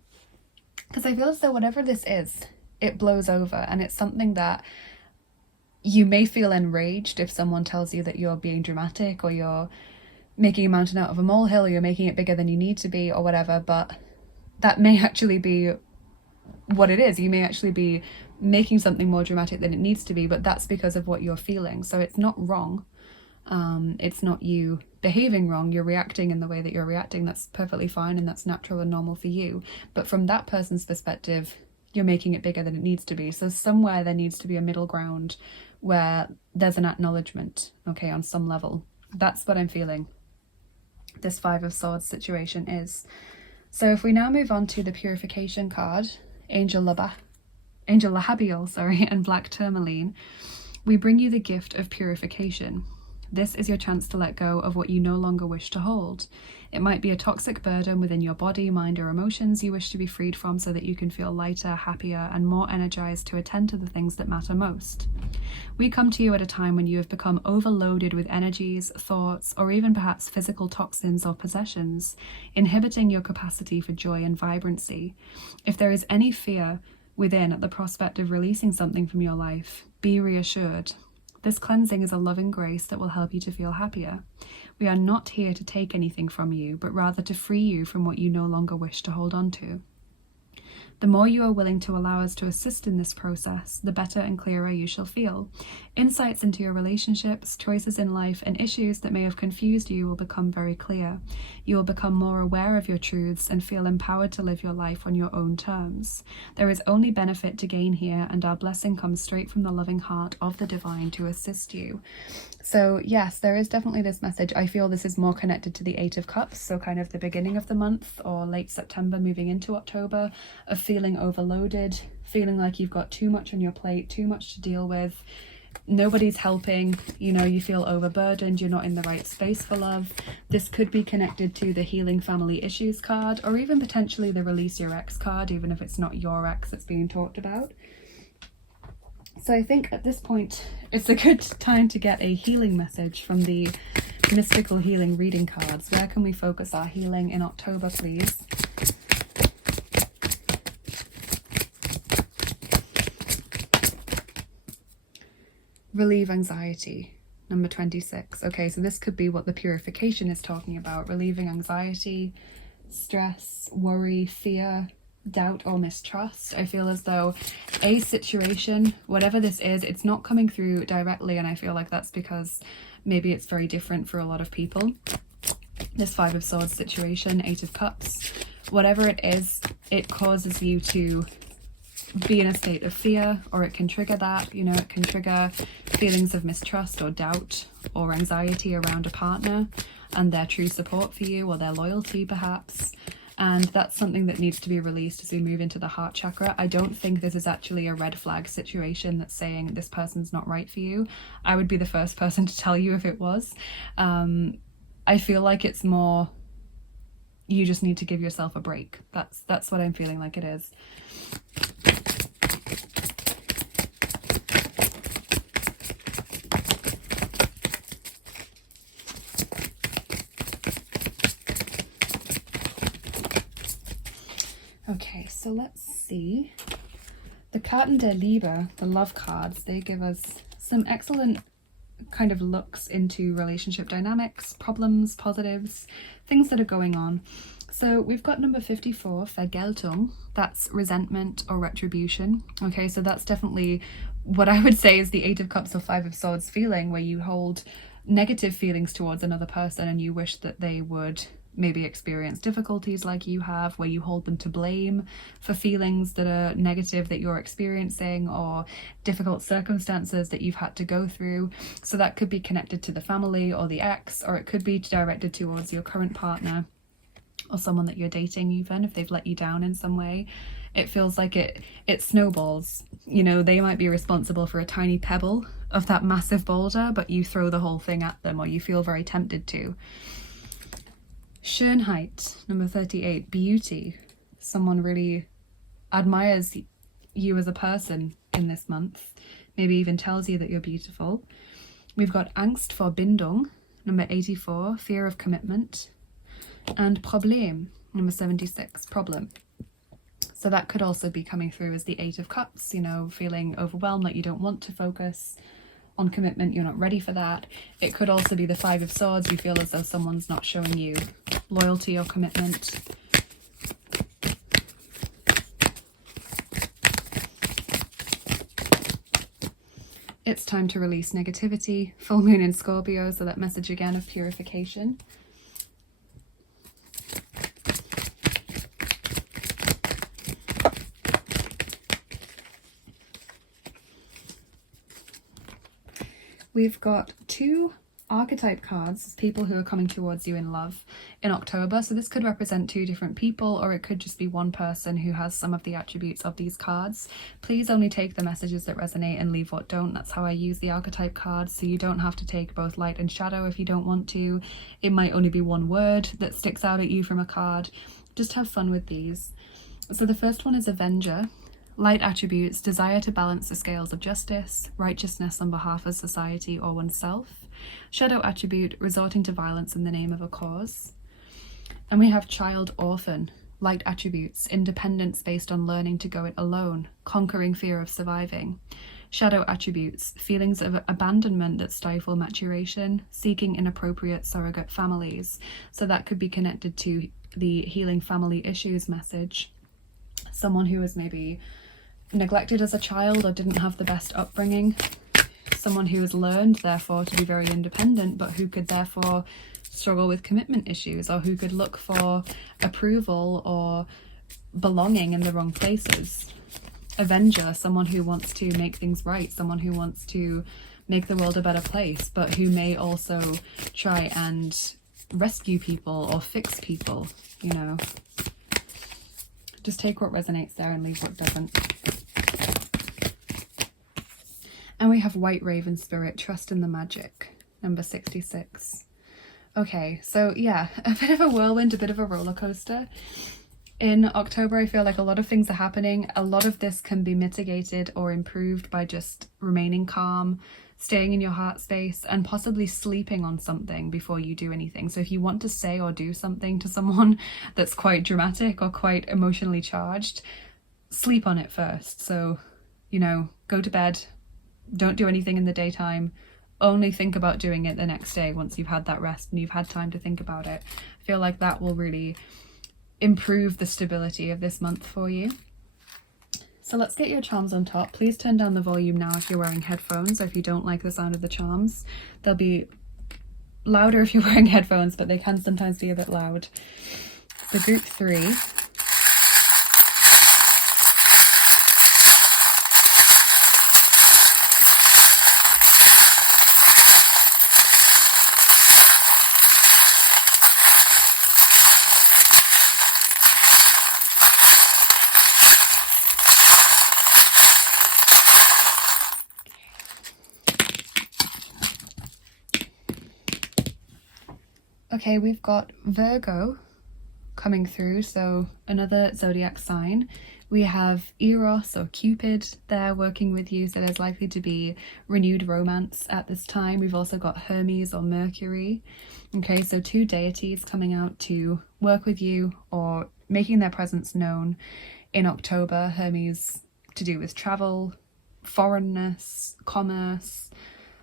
Because I feel as though whatever this is, it blows over, and it's something that you may feel enraged if someone tells you that you're being dramatic, or you're making a mountain out of a molehill, or you're making it bigger than you need to be, or whatever, but that may actually be what it is. You may actually be making something more dramatic than it needs to be, but that's because of what you're feeling. So it's not wrong. It's not you behaving wrong. You're reacting in the way that you're reacting. That's perfectly fine, and that's natural and normal for you. But from that person's perspective, you're making it bigger than it needs to be. So somewhere there needs to be a middle ground where there's an acknowledgement, okay, on some level. That's what I'm feeling this 5 of Swords situation is. So if we now move on to the Purification card, Angel Lahabiel, and Black Tourmaline, we bring you the gift of purification. This is your chance to let go of what you no longer wish to hold. It might be a toxic burden within your body, mind, or emotions you wish to be freed from, so that you can feel lighter, happier, and more energized to attend to the things that matter most. We come to you at a time when you have become overloaded with energies, thoughts, or even perhaps physical toxins or possessions, inhibiting your capacity for joy and vibrancy. If there is any fear within at the prospect of releasing something from your life, be reassured. This cleansing is a loving grace that will help you to feel happier. We are not here to take anything from you, but rather to free you from what you no longer wish to hold on to. The more you are willing to allow us to assist in this process, the better and clearer you shall feel. Insights into your relationships, choices in life, and issues that may have confused you will become very clear. You will become more aware of your truths and feel empowered to live your life on your own terms. There is only benefit to gain here, and our blessing comes straight from the loving heart of the divine to assist you. So yes, there is definitely this message. I feel this is more connected to the 8 of Cups, so kind of the beginning of the month or late September moving into October, of feeling overloaded, feeling like you've got too much on your plate, too much to deal with, nobody's helping, you feel overburdened, you're not in the right space for love. This could be connected to the Healing Family Issues card, or even potentially the Release Your Ex card, even if it's not your ex that's being talked about. So I think at this point it's a good time to get a healing message from the Mystical Healing Reading cards. Where can we focus our healing in October, please? Relieve anxiety, number 26. Okay, so this could be what the purification is talking about. Relieving anxiety, stress, worry, fear, doubt, or mistrust. I feel as though a situation, whatever this is, it's not coming through directly, and I feel like that's because maybe it's very different for a lot of people. This 5 of Swords situation, 8 of Cups, whatever it is, it causes you to be in a state of fear, or it can trigger that, it can trigger feelings of mistrust or doubt or anxiety around a partner and their true support for you, or their loyalty perhaps. and that's something that needs to be released as we move into the heart chakra. I don't think this is actually a red flag situation that's saying this person's not right for you. I would be the first person to tell you if it was. I feel like it's more, you just need to give yourself a break. That's what I'm feeling like it is. Okay, so let's see. The Karten der Liebe, the love cards, they give us some excellent kind of looks into relationship dynamics, problems, positives, things that are going on. So we've got number 54, Vergeltung. That's resentment or retribution. Okay, so that's definitely what I would say is the Eight of Cups or Five of Swords feeling, where you hold negative feelings towards another person and you wish that they would maybe experience difficulties like you have, where you hold them to blame for feelings that are negative that you're experiencing, or difficult circumstances that you've had to go through. So that could be connected to the family or the ex, or it could be directed towards your current partner or someone that you're dating, even if they've let you down in some way. It feels like it snowballs. You know, they might be responsible for a tiny pebble of that massive boulder, but you throw the whole thing at them, or you feel very tempted to. Schönheit, number 38, beauty. Someone really admires you as a person in this month, maybe even tells you that you're beautiful. We've got Angst vor Bindung, number 84, fear of commitment. And Problem, number 76, problem. So that could also be coming through as the Eight of Cups, you know, feeling overwhelmed, like you don't want to focus on commitment, you're not ready for that. It could also be the Five of Swords, you feel as though someone's not showing you loyalty or commitment. It's time to release negativity. Full moon in Scorpio, so that message again of purification. We've got two archetype cards, people who are coming towards you in love in October. So this could represent two different people, or it could just be one person who has some of the attributes of these cards. Please only take the messages that resonate and leave what don't. That's how I use the archetype cards. So you don't have to take both light and shadow if you don't want to. It might only be one word that sticks out at you from a card. Just have fun with these. So the first one is Avenger. Light attributes, desire to balance the scales of justice, righteousness on behalf of society or oneself. Shadow attribute, resorting to violence in the name of a cause. And we have Child Orphan. Light attributes, independence based on learning to go it alone, conquering fear of surviving. Shadow attributes, feelings of abandonment that stifle maturation, seeking inappropriate surrogate families. So that could be connected to the healing family issues message. Someone who was maybe neglected as a child or didn't have the best upbringing. Someone who has learned, therefore, to be very independent, but who could therefore struggle with commitment issues, or who could look for approval or belonging in the wrong places. Avenger, someone who wants to make things right, someone who wants to make the world a better place, but who may also try and rescue people or fix people, you know. Just take what resonates there and leave what doesn't. And we have White Raven Spirit, Trust in the Magic, number 66. Okay, so yeah, a bit of a whirlwind, a bit of a roller coaster. In October, I feel like a lot of things are happening. A lot of this can be mitigated or improved by just remaining calm, staying in your heart space, and possibly sleeping on something before you do anything. So if you want to say or do something to someone that's quite dramatic or quite emotionally charged, sleep on it first. So, you know, go to bed, don't do anything in the daytime, only think about doing it the next day once you've had that rest and you've had time to think about it. I feel like that will really improve the stability of this month for you. So let's get your charms on top. Please turn down the volume now if you're wearing headphones, or if you don't like the sound of the charms. They'll be louder if you're wearing headphones, but they can sometimes be a bit loud. The group 3. Okay, we've got Virgo coming through, so another zodiac sign. We have Eros or Cupid there working with you, so there's likely to be renewed romance at this time. We've also got Hermes or Mercury. Okay, so two deities coming out to work with you or making their presence known in October. Hermes to do with travel, foreignness, commerce,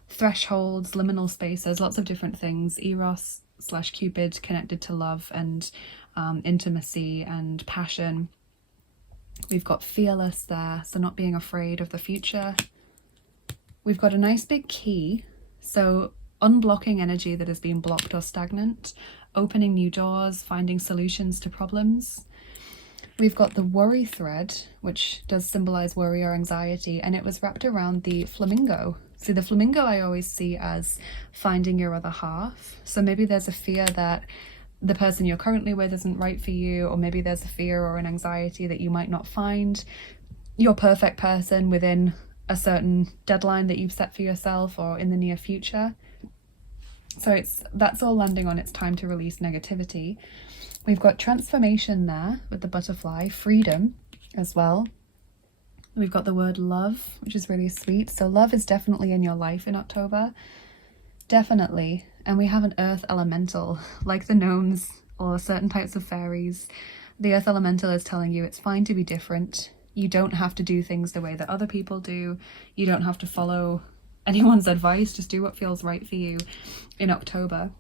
thresholds, liminal spaces, lots of different things. Eros/Cupid connected to love and intimacy and passion. We've got fearless there, so not being afraid of the future. We've got a nice big key, so unblocking energy that has been blocked or stagnant, opening new doors, finding solutions to problems. We've got the worry thread, which does symbolize worry or anxiety, and it was wrapped around the flamingo. See, the flamingo I always see as finding your other half. So maybe there's a fear that the person you're currently with isn't right for you, or maybe there's a fear or an anxiety that you might not find your perfect person within a certain deadline that you've set for yourself or in the near future. So that's all landing on it's time to release negativity. We've got transformation there with the butterfly, freedom as well. We've got the word love, which is really sweet. So love is definitely in your life in October. Definitely. And we have an earth elemental, like the gnomes or certain types of fairies. The earth elemental is telling you it's fine to be different. You don't have to do things the way that other people do. You don't have to follow anyone's advice. Just do what feels right for you in October.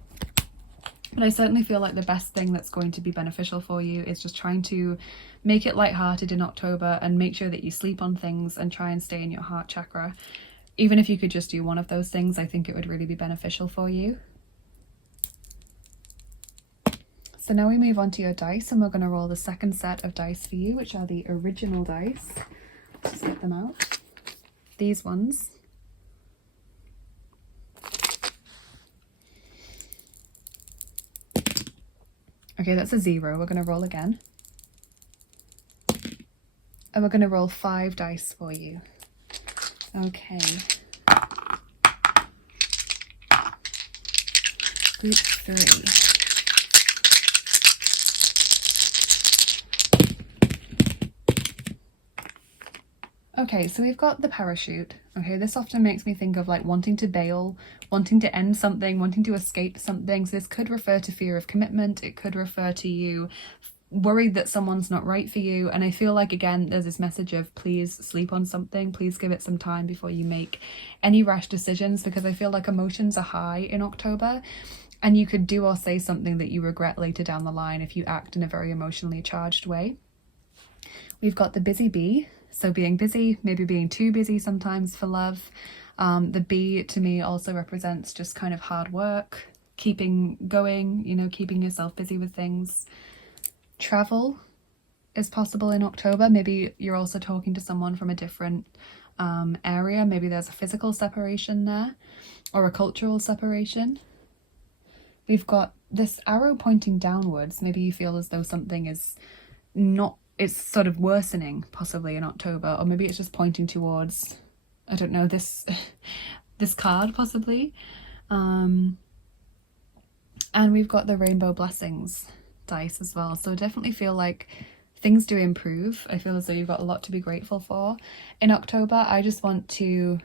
But I certainly feel like the best thing that's going to be beneficial for you is just trying to make it lighthearted in October and make sure that you sleep on things and try and stay in your heart chakra. Even if you could just do one of those things, I think it would really be beneficial for you. So now we move on to your dice, and we're going to roll the second set of dice for you, which are the original dice. Let's just get them out. These ones. Okay, that's a 0. We're going to roll again. And we're going to roll 5 dice for you. Okay. Group 3. Okay, so we've got the parachute. Okay, this often makes me think of like wanting to bail, wanting to end something, wanting to escape something. So this could refer to fear of commitment. It could refer to you worried that someone's not right for you. And I feel like, again, there's this message of please sleep on something. Please give it some time before you make any rash decisions, because I feel like emotions are high in October. And you could do or say something that you regret later down the line if you act in a very emotionally charged way. We've got the busy bee. So being busy, maybe being too busy sometimes for love. The bee to me also represents just kind of hard work, keeping going, you know, keeping yourself busy with things. Travel is possible in October. Maybe you're also talking to someone from a different area. Maybe there's a physical separation there or a cultural separation. We've got this arrow pointing downwards. Maybe you feel as though something is not, it's sort of worsening possibly in October, or maybe it's just pointing towards, I don't know, this card possibly. And we've got the rainbow blessings dice as well. So definitely feel like things do improve. I feel as though you've got a lot to be grateful for in October. I just want to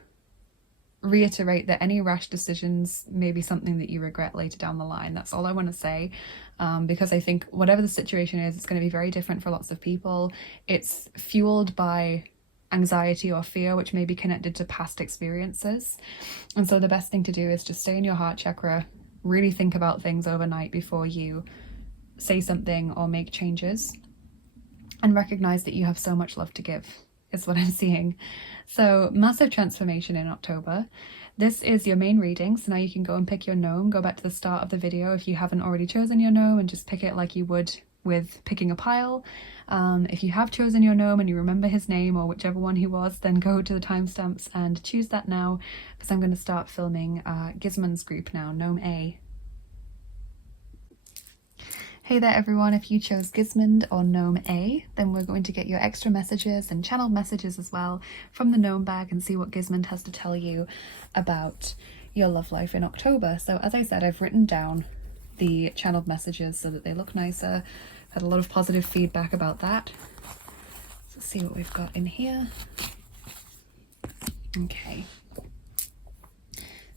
reiterate that any rash decisions may be something that you regret later down the line. That's all I want to say, because I think whatever the situation is, it's going to be very different for lots of people. It's fueled by anxiety or fear, which may be connected to past experiences. And so the best thing to do is just stay in your heart chakra, really think about things overnight before you say something or make changes, and recognize that you have so much love to give. Is what I'm seeing. So massive transformation in October. This is your main reading, so now you can go and pick your gnome. Go back to the start of the video if you haven't already chosen your gnome and just pick it like you would with picking a pile. If you have chosen your gnome and you remember his name or whichever one he was, then go to the timestamps and choose that now, because I'm going to start filming Gismund's group now, Gnome A. Hey there everyone, if you chose Gismund or Gnome A, then we're going to get your extra messages and channeled messages as well from the gnome bag and see what Gismund has to tell you about your love life in October. So as I said, I've written down the channeled messages so that they look nicer. Had a lot of positive feedback about that. Let's see what we've got in here. Okay.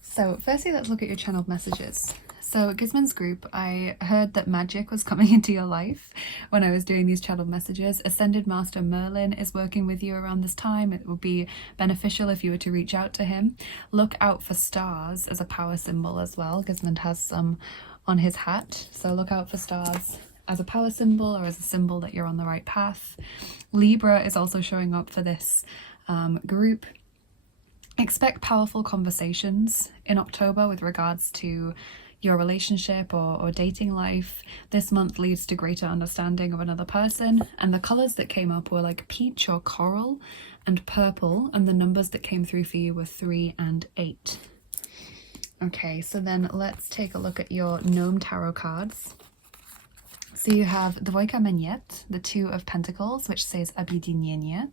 So firstly, let's look at your channeled messages. So Gismund's group, I heard that magic was coming into your life when I was doing these channeled messages. Ascended Master Merlin is working with you around this time. It would be beneficial if you were to reach out to him. Look out for stars as a power symbol as well. Gismund has some on his hat, so look out for stars as a power symbol or as a symbol that you're on the right path. Libra is also showing up for this group. Expect powerful conversations in October with regards to your relationship or dating life. This month leads to greater understanding of another person, and the colours that came up were like peach or coral and purple, and the numbers that came through for you were 3 and 8. Okay, so then let's take a look at your Gnome Tarot cards. So you have Dvojka Menyet, the 2 of Pentacles, which says Объединение,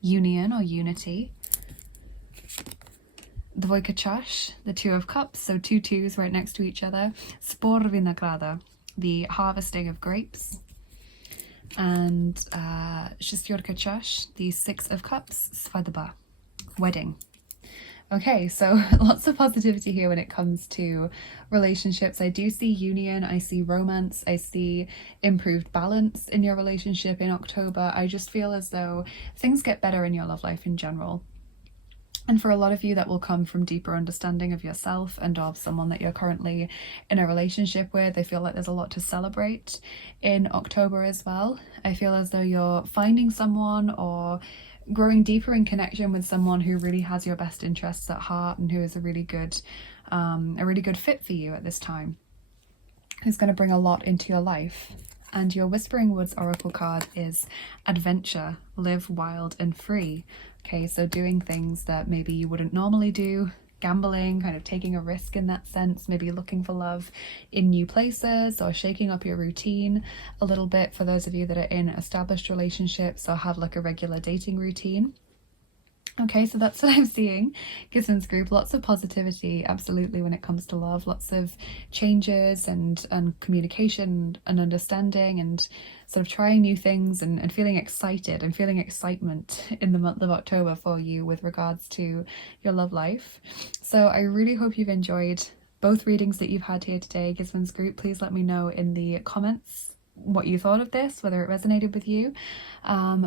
union or unity. Dvojka Čaš, the 2 of Cups, so 2 2s right next to each other. Spor Vinagrada, the harvesting of grapes. And Šestyorka Čaš, the 6 of Cups, Svadba, wedding. Okay, so lots of positivity here when it comes to relationships. I do see union, I see romance, I see improved balance in your relationship in October. I just feel as though things get better in your love life in general. And for a lot of you, that will come from deeper understanding of yourself and of someone that you're currently in a relationship with. I feel like there's a lot to celebrate in October as well. I feel as though you're finding someone or growing deeper in connection with someone who really has your best interests at heart and who is a really good fit for you at this time, who's going to bring a lot into your life. And your Whispering Woods Oracle card is Adventure, Live Wild and Free. Okay, so doing things that maybe you wouldn't normally do, gambling, kind of taking a risk in that sense, maybe looking for love in new places or shaking up your routine a little bit for those of you that are in established relationships or have like a regular dating routine. Okay, so that's what I'm seeing. Gismund's group, lots of positivity, absolutely, when it comes to love. Lots of changes and communication and understanding and sort of trying new things and feeling excited and feeling excitement in the month of October for you with regards to your love life. So I really hope you've enjoyed both readings that you've had here today, Gismund's group. Please let me know in the comments what you thought of this, whether it resonated with you.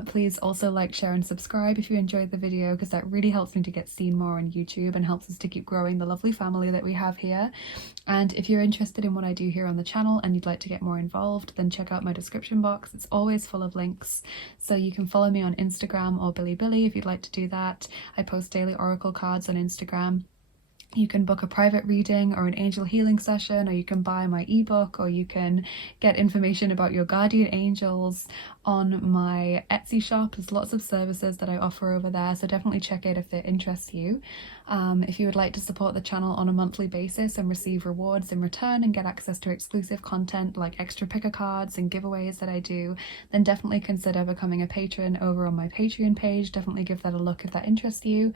Please also like, share and subscribe if you enjoyed the video, because that really helps me to get seen more on YouTube and helps us to keep growing the lovely family that we have here. And if you're interested in what I do here on the channel and you'd like to get more involved, then check out my description box. It's always full of links, so you can follow me on Instagram or Bilibili if you'd like to do that. I post daily oracle cards on Instagram. You can book a private reading or an angel healing session, or you can buy my ebook, or you can get information about your guardian angels on my Etsy shop. There's lots of services that I offer over there, so definitely check it if it interests you. If you would like to support the channel on a monthly basis and receive rewards in return and get access to exclusive content like extra picker cards and giveaways that I do, then definitely consider becoming a patron over on my Patreon page. Definitely give that a look if that interests you.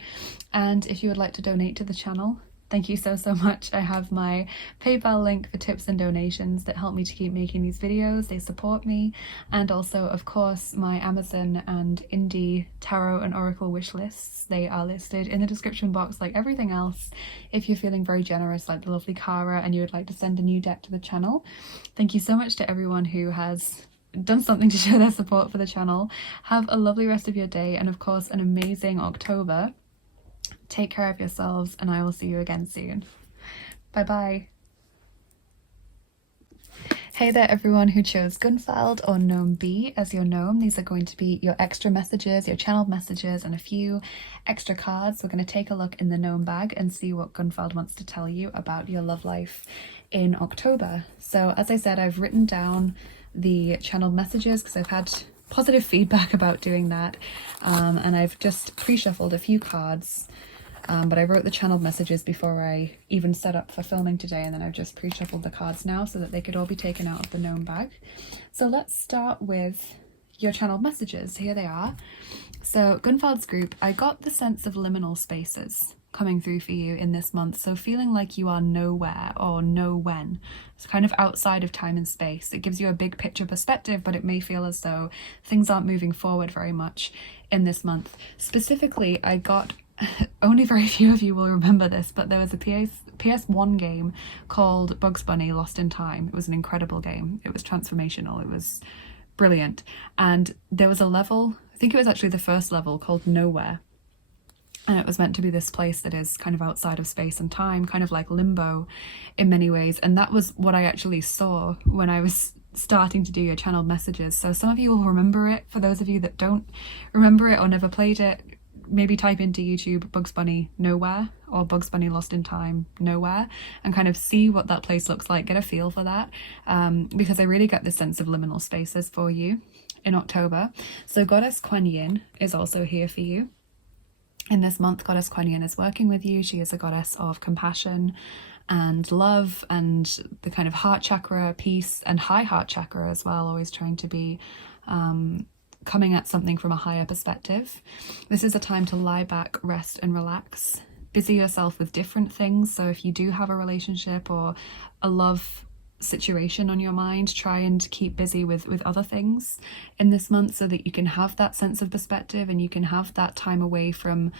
And if you would like to donate to the channel, thank you so much. I have my PayPal link for tips and donations that help me to keep making these videos. They support me. And also, of course, my Amazon and indie tarot and oracle wish lists. They are listed in the description box like everything else. If you're feeling very generous like the lovely Cara and you would like to send a new deck to the channel. Thank you so much to everyone who has done something to show their support for the channel. Have a lovely rest of your day, and of course an amazing October. Take care of yourselves, and I will see you again soon. Bye bye. Hey there everyone who chose Gunvald or Gnome B as your gnome. These are going to be your extra messages, your channeled messages, and a few extra cards. We're going to take a look in the gnome bag and see what Gunvald wants to tell you about your love life in October. So as I said, I've written down the channeled messages because I've had positive feedback about doing that, and I've just pre-shuffled a few cards. But I wrote the channeled messages before I even set up for filming today, and then I've just pre-shuffled the cards now so that they could all be taken out of the gnome bag. So let's start with your channeled messages. Here they are. So Gunvald's group, I got the sense of liminal spaces. coming through for you in this month. So feeling like you are nowhere or no when. It's kind of outside of time and space. It gives you a big picture perspective, but it may feel as though things aren't moving forward very much in this month. Specifically, I got, only very few of you will remember this, but there was a PS1 game called Bugs Bunny Lost in Time. It was an incredible game. It was transformational. It was brilliant. And there was a level, I think it was actually the first level, called Nowhere. And it was meant to be this place that is kind of outside of space and time, kind of like limbo in many ways. And that was what I actually saw when I was starting to do your channeled messages. So some of you will remember it. For those of you that don't remember it or never played it, maybe type into YouTube Bugs Bunny Nowhere or Bugs Bunny Lost in Time Nowhere and kind of see what that place looks like, get a feel for that, because I really get this sense of liminal spaces for you in October. So Goddess Kuan Yin is also here for you. In this month, Goddess Kuan Yin is working with you. She is a goddess of compassion and love and the kind of heart chakra, peace, and high heart chakra as well, always trying to be coming at something from a higher perspective. This is a time to lie back, rest and relax. Busy yourself with different things. So if you do have a relationship or a love situation on your mind, try and keep busy with other things in this month so that you can have that sense of perspective and you can have that time away from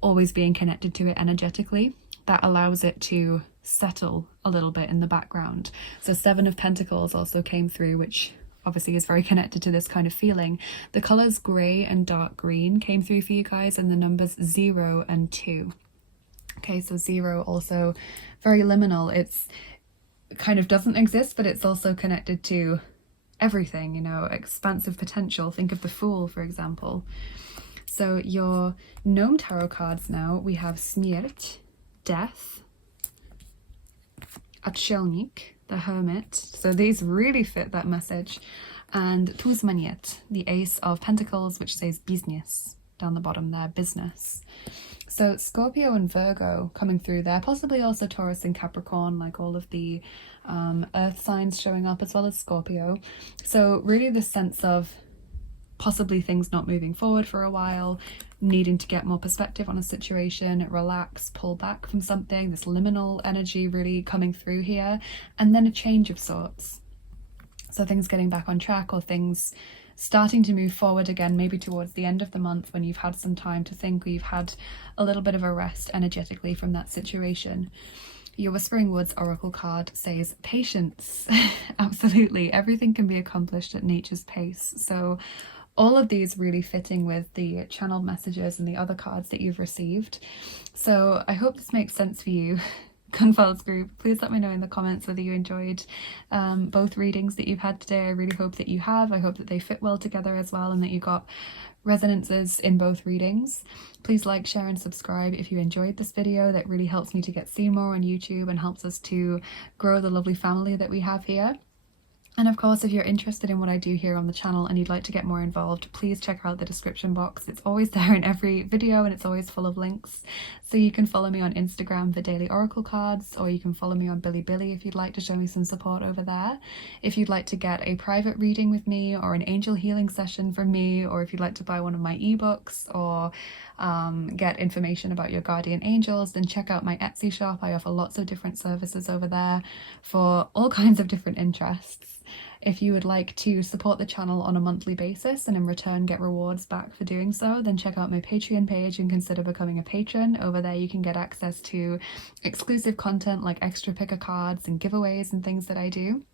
always being connected to it energetically. That allows it to settle a little bit in the background. So 7 of Pentacles also came through, which obviously is very connected to this kind of feeling. The colors grey and dark green came through for you guys, and the numbers 0 and 2. Okay, so 0 also very liminal. It's kind of doesn't exist, but it's also connected to everything, you know, expansive potential. Think of the Fool, for example. So your Gnome Tarot cards now, we have Śmierć, Death, Отшельник, the Hermit. So these really fit that message. And Туз Монет, the Ace of Pentacles, which says business down the bottom there, business. So Scorpio and Virgo coming through there, possibly also Taurus and Capricorn, like all of the earth signs showing up, as well as Scorpio. So really this sense of possibly things not moving forward for a while, needing to get more perspective on a situation, relax, pull back from something, this liminal energy really coming through here, and then a change of sorts. So things getting back on track, or things starting to move forward again, maybe towards the end of the month when you've had some time to think, or you've had a little bit of a rest energetically from that situation. Your Whispering Woods Oracle card says patience. Absolutely, everything can be accomplished at nature's pace. So all of these really fitting with the channeled messages and the other cards that you've received. So I hope this makes sense for you. Gunvald's group, please let me know in the comments whether you enjoyed both readings that you've had today. I really hope that you have. I hope that they fit well together as well, and that you got resonances in both readings. Please like, share and subscribe if you enjoyed this video. That really helps me to get seen more on YouTube and helps us to grow the lovely family that we have here. And of course, if you're interested in what I do here on the channel and you'd like to get more involved, please check out the description box. It's always there in every video and it's always full of links. So you can follow me on Instagram for daily oracle cards, or you can follow me on Bilibili if you'd like to show me some support over there. If you'd like to get a private reading with me, or an angel healing session from me, or if you'd like to buy one of my ebooks, or get information about your guardian angels, then check out my Etsy shop. I offer lots of different services over there for all kinds of different interests. If you would like to support the channel on a monthly basis and in return get rewards back for doing so, then check out my Patreon page and consider becoming a patron. Over there you can get access to exclusive content like extra picker cards and giveaways and things that I do.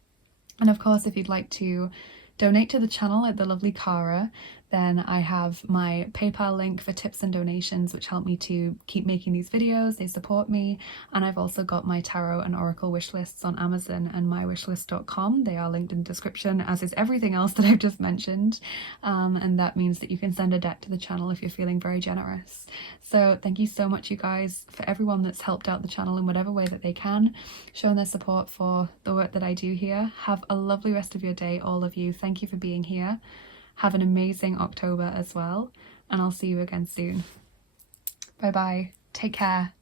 And of course, if you'd like to donate to the channel at the lovely Kara, then I have my PayPal link for tips and donations, which help me to keep making these videos. They support me. And I've also got my tarot and oracle wish lists on Amazon and mywishlist.com. They are linked in the description, as is everything else that I've just mentioned. And that means that you can send a debt to the channel if you're feeling very generous. So thank you so much, you guys, for everyone that's helped out the channel in whatever way that they can, showing their support for the work that I do here. Have a lovely rest of your day, all of you. Thank you for being here. Have an amazing October as well, and I'll see you again soon. Bye bye. Take care.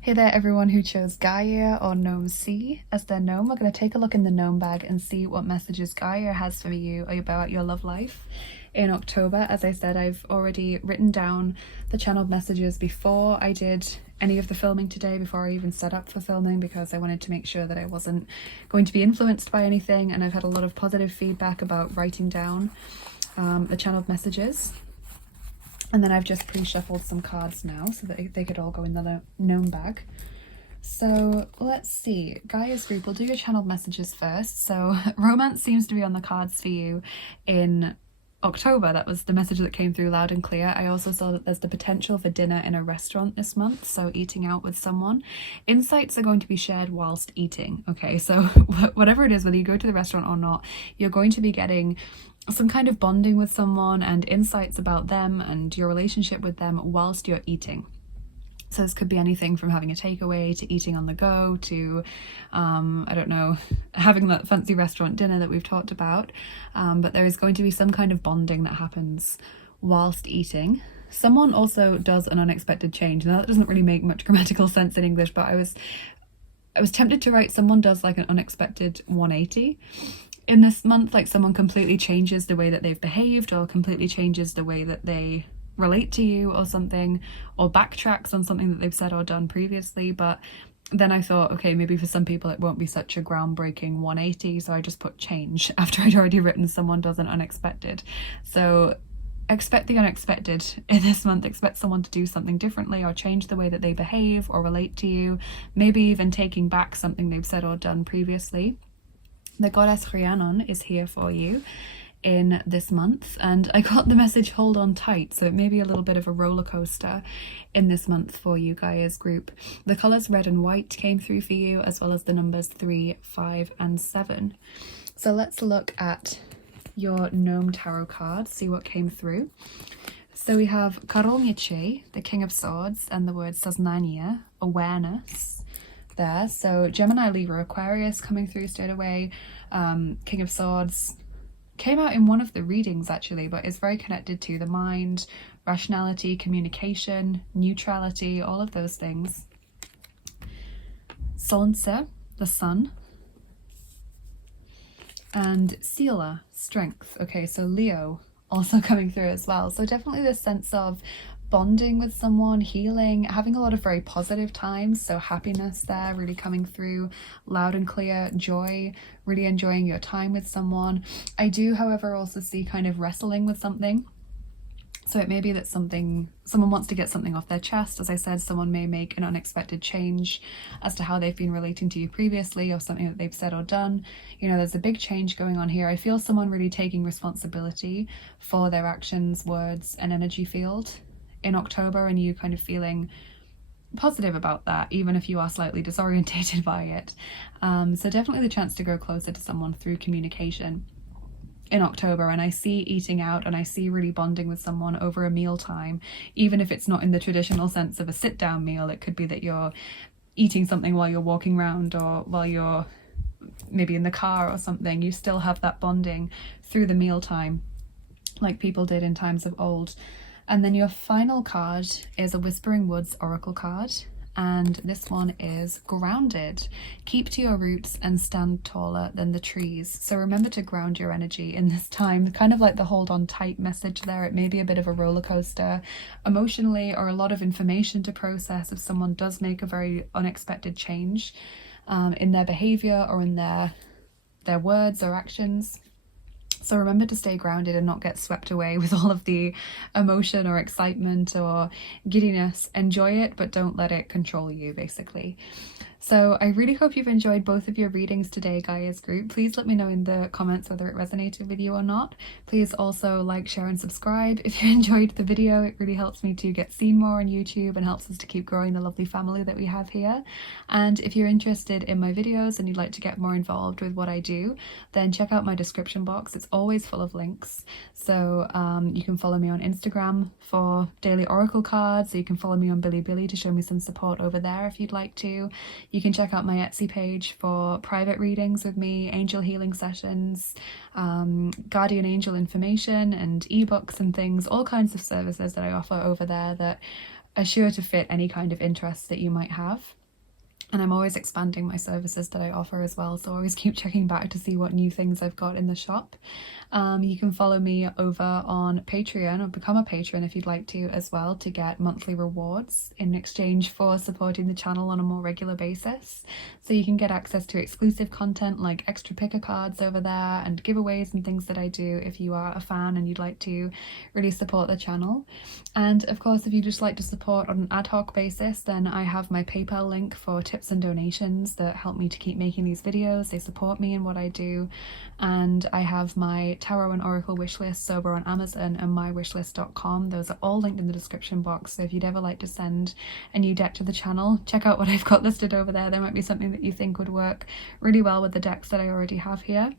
Hey there, everyone who chose Geir or Gnome C as their gnome. We're going to take a look in the gnome bag and see what messages Geir has for you about your love life in October. As I said, I've already written down the channeled messages before I did any of the filming today, before I even set up for filming, because I wanted to make sure that I wasn't going to be influenced by anything, and I've had a lot of positive feedback about writing down the channeled messages. And then I've just pre-shuffled some cards now so that they could all go in the gnome bag. So let's see, Gaia's group, we'll do your channeled messages first. So romance seems to be on the cards for you in October. That was the message that came through loud and clear. I also saw that there's the potential for dinner in a restaurant this month, so eating out with someone. Insights are going to be shared whilst eating, okay? So whatever it is, whether you go to the restaurant or not, you're going to be getting some kind of bonding with someone and insights about them and your relationship with them whilst you're eating. So this could be anything from having a takeaway to eating on the go to, I don't know, having that fancy restaurant dinner that we've talked about. But there is going to be some kind of bonding that happens whilst eating. Someone also does an unexpected change. Now that doesn't really make much grammatical sense in English, but I was tempted to write someone does like an unexpected 180 in this month, like someone completely changes the way that they've behaved or completely changes the way that they relate to you or something, or backtracks on something that they've said or done previously. But then I thought, okay, maybe for some people it won't be such a groundbreaking 180, so I just put change after I'd already written someone does an unexpected. So expect the unexpected in this month. Expect someone to do something differently or change the way that they behave or relate to you, maybe even taking back something they've said or done previously. The goddess Rhiannon is here for you in this month, and I got the message hold on tight, so it may be a little bit of a roller coaster in this month for you, Gaia's group. The colours red and white came through for you, as well as the numbers 3, 5 and 7. So let's look at your gnome tarot cards, see what came through. So we have Korol Mieczy, the King of Swords, and the word Soznanie, awareness there. So Gemini, Libra, Aquarius coming through straight away. King of Swords came out in one of the readings actually, but it's very connected to the mind, rationality, communication, neutrality, all of those things. Solnce, the sun, and Sila, strength. Okay, so Leo also coming through as well. So definitely this sense of bonding with someone, healing, having a lot of very positive times. So happiness there really coming through loud and clear, joy, really enjoying your time with someone. I do, however, also see kind of wrestling with something. So it may be that someone wants to get something off their chest. As I said, someone may make an unexpected change as to how they've been relating to you previously, or something that they've said or done. You know, there's a big change going on here. I feel someone really taking responsibility for their actions, words, and energy field in October, and you kind of feeling positive about that, even if you are slightly disorientated by it. So definitely the chance to grow closer to someone through communication in October. And I see eating out, and I see really bonding with someone over a meal time, even if it's not in the traditional sense of a sit down meal. It could be that you're eating something while you're walking around, or while you're maybe in the car or something. You still have that bonding through the meal time like people did in times of old. And then your final card is a Whispering Woods Oracle card, and this one is grounded. Keep to your roots and stand taller than the trees. So remember to ground your energy in this time, kind of like the hold on tight message there. It may be a bit of a roller coaster emotionally, or a lot of information to process if someone does make a very unexpected change in their behavior or in their words or actions. So remember to stay grounded and not get swept away with all of the emotion or excitement or giddiness. Enjoy it, but don't let it control you, basically. So I really hope you've enjoyed both of your readings today, Gaia's group. Please let me know in the comments whether it resonated with you or not. Please also like, share and subscribe if you enjoyed the video. It really helps me to get seen more on YouTube and helps us to keep growing the lovely family that we have here. And if you're interested in my videos and you'd like to get more involved with what I do, then check out my description box. It's always full of links. So you can follow me on Instagram for daily oracle cards, or you can follow me on Bilibili to show me some support over there if you'd like to. You can check out my Etsy page for private readings with me, angel healing sessions, guardian angel information and ebooks and things, all kinds of services that I offer over there that are sure to fit any kind of interest that you might have. And I'm always expanding my services that I offer as well, so always keep checking back to see what new things I've got in the shop. You can follow me over on Patreon, or become a patron if you'd like to as well, to get monthly rewards in exchange for supporting the channel on a more regular basis. So you can get access to exclusive content like extra picker cards over there and giveaways and things that I do if you are a fan and you'd like to really support the channel. And of course, if you just like to support on an ad hoc basis, then I have my PayPal link for tips and donations that help me to keep making these videos. They support me in what I do. And I have my Tarot and Oracle wishlists over on Amazon and mywishlist.com. Those are all linked in the description box. So if you'd ever like to send a new deck to the channel, check out what I've got listed over there. There might be something that you think would work really well with the decks that I already have here.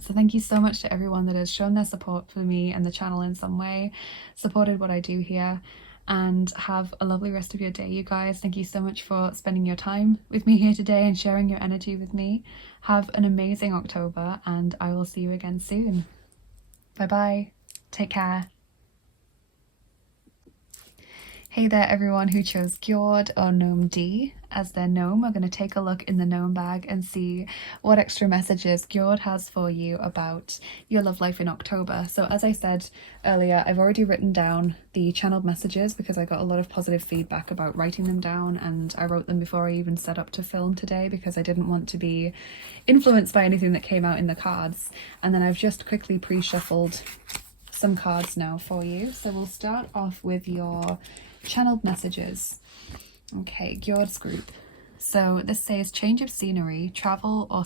So thank you so much to everyone that has shown their support for me and the channel in some way, supported what I do here, and have a lovely rest of your day, you guys. Thank you so much for spending your time with me here today and sharing your energy with me. Have an amazing October, and I will see you again soon. Bye bye. Take care. Hey there everyone who chose Gjord or Gnome D as their gnome. We're going to take a look in the gnome bag and see what extra messages Gjord has for you about your love life in October. So as I said earlier, I've already written down the channeled messages because I got a lot of positive feedback about writing them down, and I wrote them before I even set up to film today because I didn't want to be influenced by anything that came out in the cards. And then I've just quickly pre-shuffled some cards now for you. So we'll start off with your channeled messages. Okay, Gjord's group. So this says change of scenery, travel, or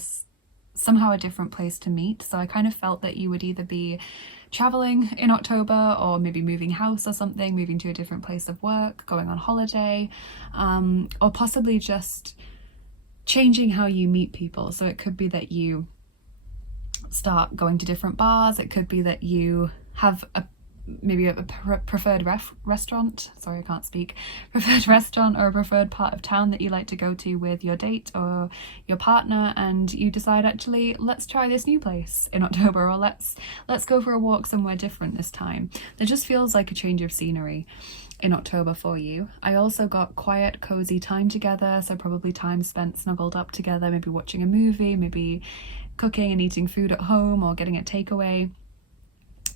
somehow a different place to meet. So I kind of felt that you would either be traveling in October, or maybe moving house or something, moving to a different place of work, going on holiday, or possibly just changing how you meet people. So it could be that you start going to different bars. It could be that you have maybe a preferred restaurant, sorry I can't speak, preferred restaurant or a preferred part of town that you like to go to with your date or your partner, and you decide, actually, let's try this new place in October, or let's go for a walk somewhere different this time. There just feels like a change of scenery in October for you. I also got quiet, cozy time together, so probably time spent snuggled up together, maybe watching a movie, maybe cooking and eating food at home, or getting a takeaway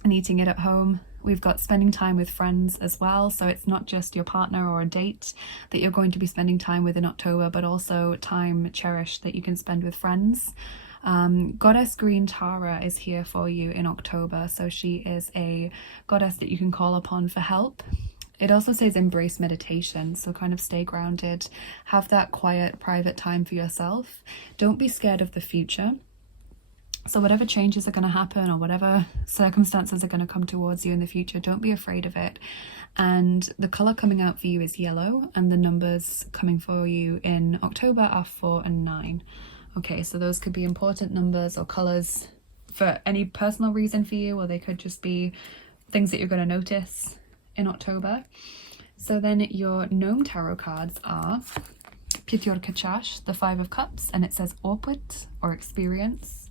and eating it at home. We've got spending time with friends as well, so it's not just your partner or a date that you're going to be spending time with in October, but also time cherished that you can spend with friends. Goddess Green Tara is here for you in October, so she is a goddess that you can call upon for help. It also says embrace meditation, so kind of stay grounded, have that quiet, private time for yourself. Don't be scared of the future. So whatever changes are going to happen, or whatever circumstances are going to come towards you in the future, don't be afraid of it. And the colour coming out for you is yellow, and the numbers coming for you in October are 4 and 9. Okay, so those could be important numbers or colours for any personal reason for you, or they could just be things that you're going to notice in October. So then your gnome tarot cards are Pjotr Kachash, the 5 of Cups, and it says Oput, or experience.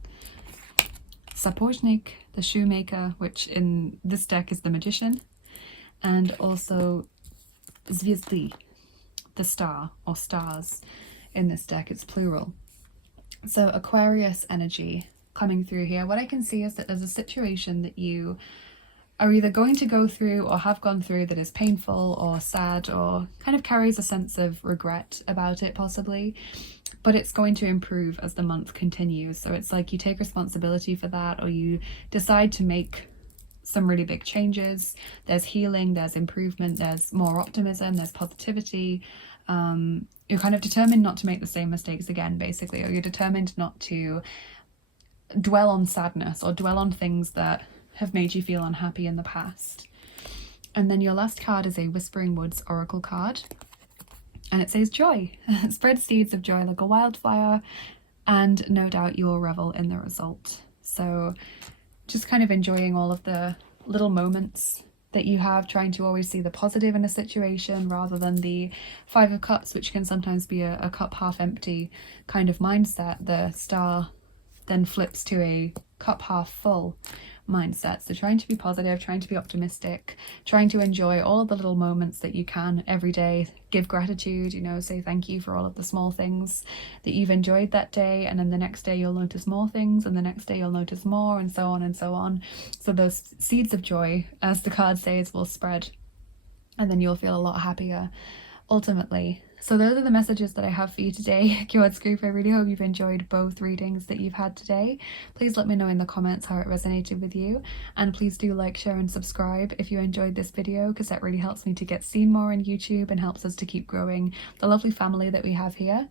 Sapojnik, the shoemaker, which in this deck is the magician, and also Zviezdy, the star, or stars. In this deck, it's plural. So Aquarius energy coming through here. What I can see is that there's a situation that you are either going to go through or have gone through that is painful or sad, or kind of carries a sense of regret about it possibly, but it's going to improve as the month continues. So it's like you take responsibility for that, or you decide to make some really big changes. There's healing, there's improvement, there's more optimism, there's positivity. You're kind of determined not to make the same mistakes again, basically, or you're determined not to dwell on sadness or dwell on things that have made you feel unhappy in the past. And then your last card is a Whispering Woods Oracle card. And it says joy. Spread seeds of joy like a wildfire, and no doubt you will revel in the result. So just kind of enjoying all of the little moments that you have, trying to always see the positive in a situation rather than the 5 of Cups, which can sometimes be a cup half empty kind of mindset. The star then flips to a cup half full, mindset. So trying to be positive, trying to be optimistic, trying to enjoy all the little moments that you can every day, give gratitude, you know, say thank you for all of the small things that you've enjoyed that day, and then the next day you'll notice more things, and the next day you'll notice more, and so on and so on. So those seeds of joy, as the card says, will spread, and then you'll feel a lot happier ultimately. So those are the messages that I have for you today, Gjord's group. I really hope you've enjoyed both readings that you've had today. Please let me know in the comments how it resonated with you, and please do like, share and subscribe if you enjoyed this video, because that really helps me to get seen more on YouTube and helps us to keep growing the lovely family that we have here.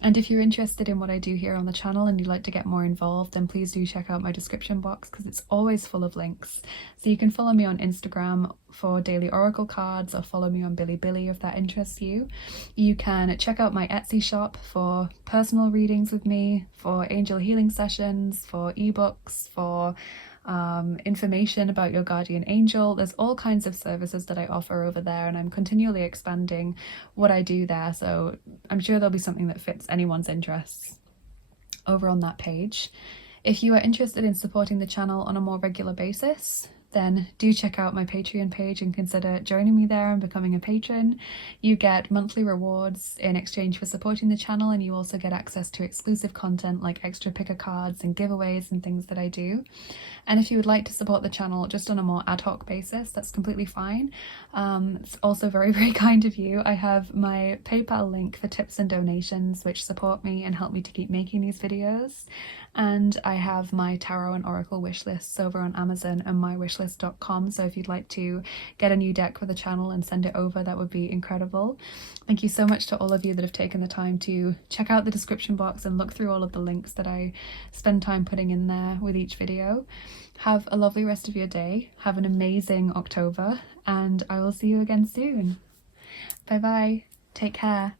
And if you're interested in what I do here on the channel and you'd like to get more involved, then please do check out my description box, because it's always full of links. So you can follow me on Instagram for daily oracle cards, or follow me on Bilibili if that interests you. You can check out my Etsy shop for personal readings with me, for angel healing sessions, for ebooks, for information about your guardian angel. There's all kinds of services that I offer over there, and I'm continually expanding what I do there, so I'm sure there'll be something that fits anyone's interests over on that page. If you are interested in supporting the channel on a more regular basis, then do check out my Patreon page and consider joining me there and becoming a patron. You get monthly rewards in exchange for supporting the channel, and you also get access to exclusive content like extra picker cards and giveaways and things that I do. And if you would like to support the channel just on a more ad hoc basis, that's completely fine. It's also very, very kind of you. I have my PayPal link for tips and donations which support me and help me to keep making these videos. And I have my tarot and oracle wish lists over on Amazon and mywishlist.com, so if you'd like to get a new deck for the channel and send it over, that would be incredible. Thank you so much to all of you that have taken the time to check out the description box and look through all of the links that I spend time putting in there with each video. Have a lovely rest of your day, have an amazing October, and I will see you again soon. Bye bye, take care.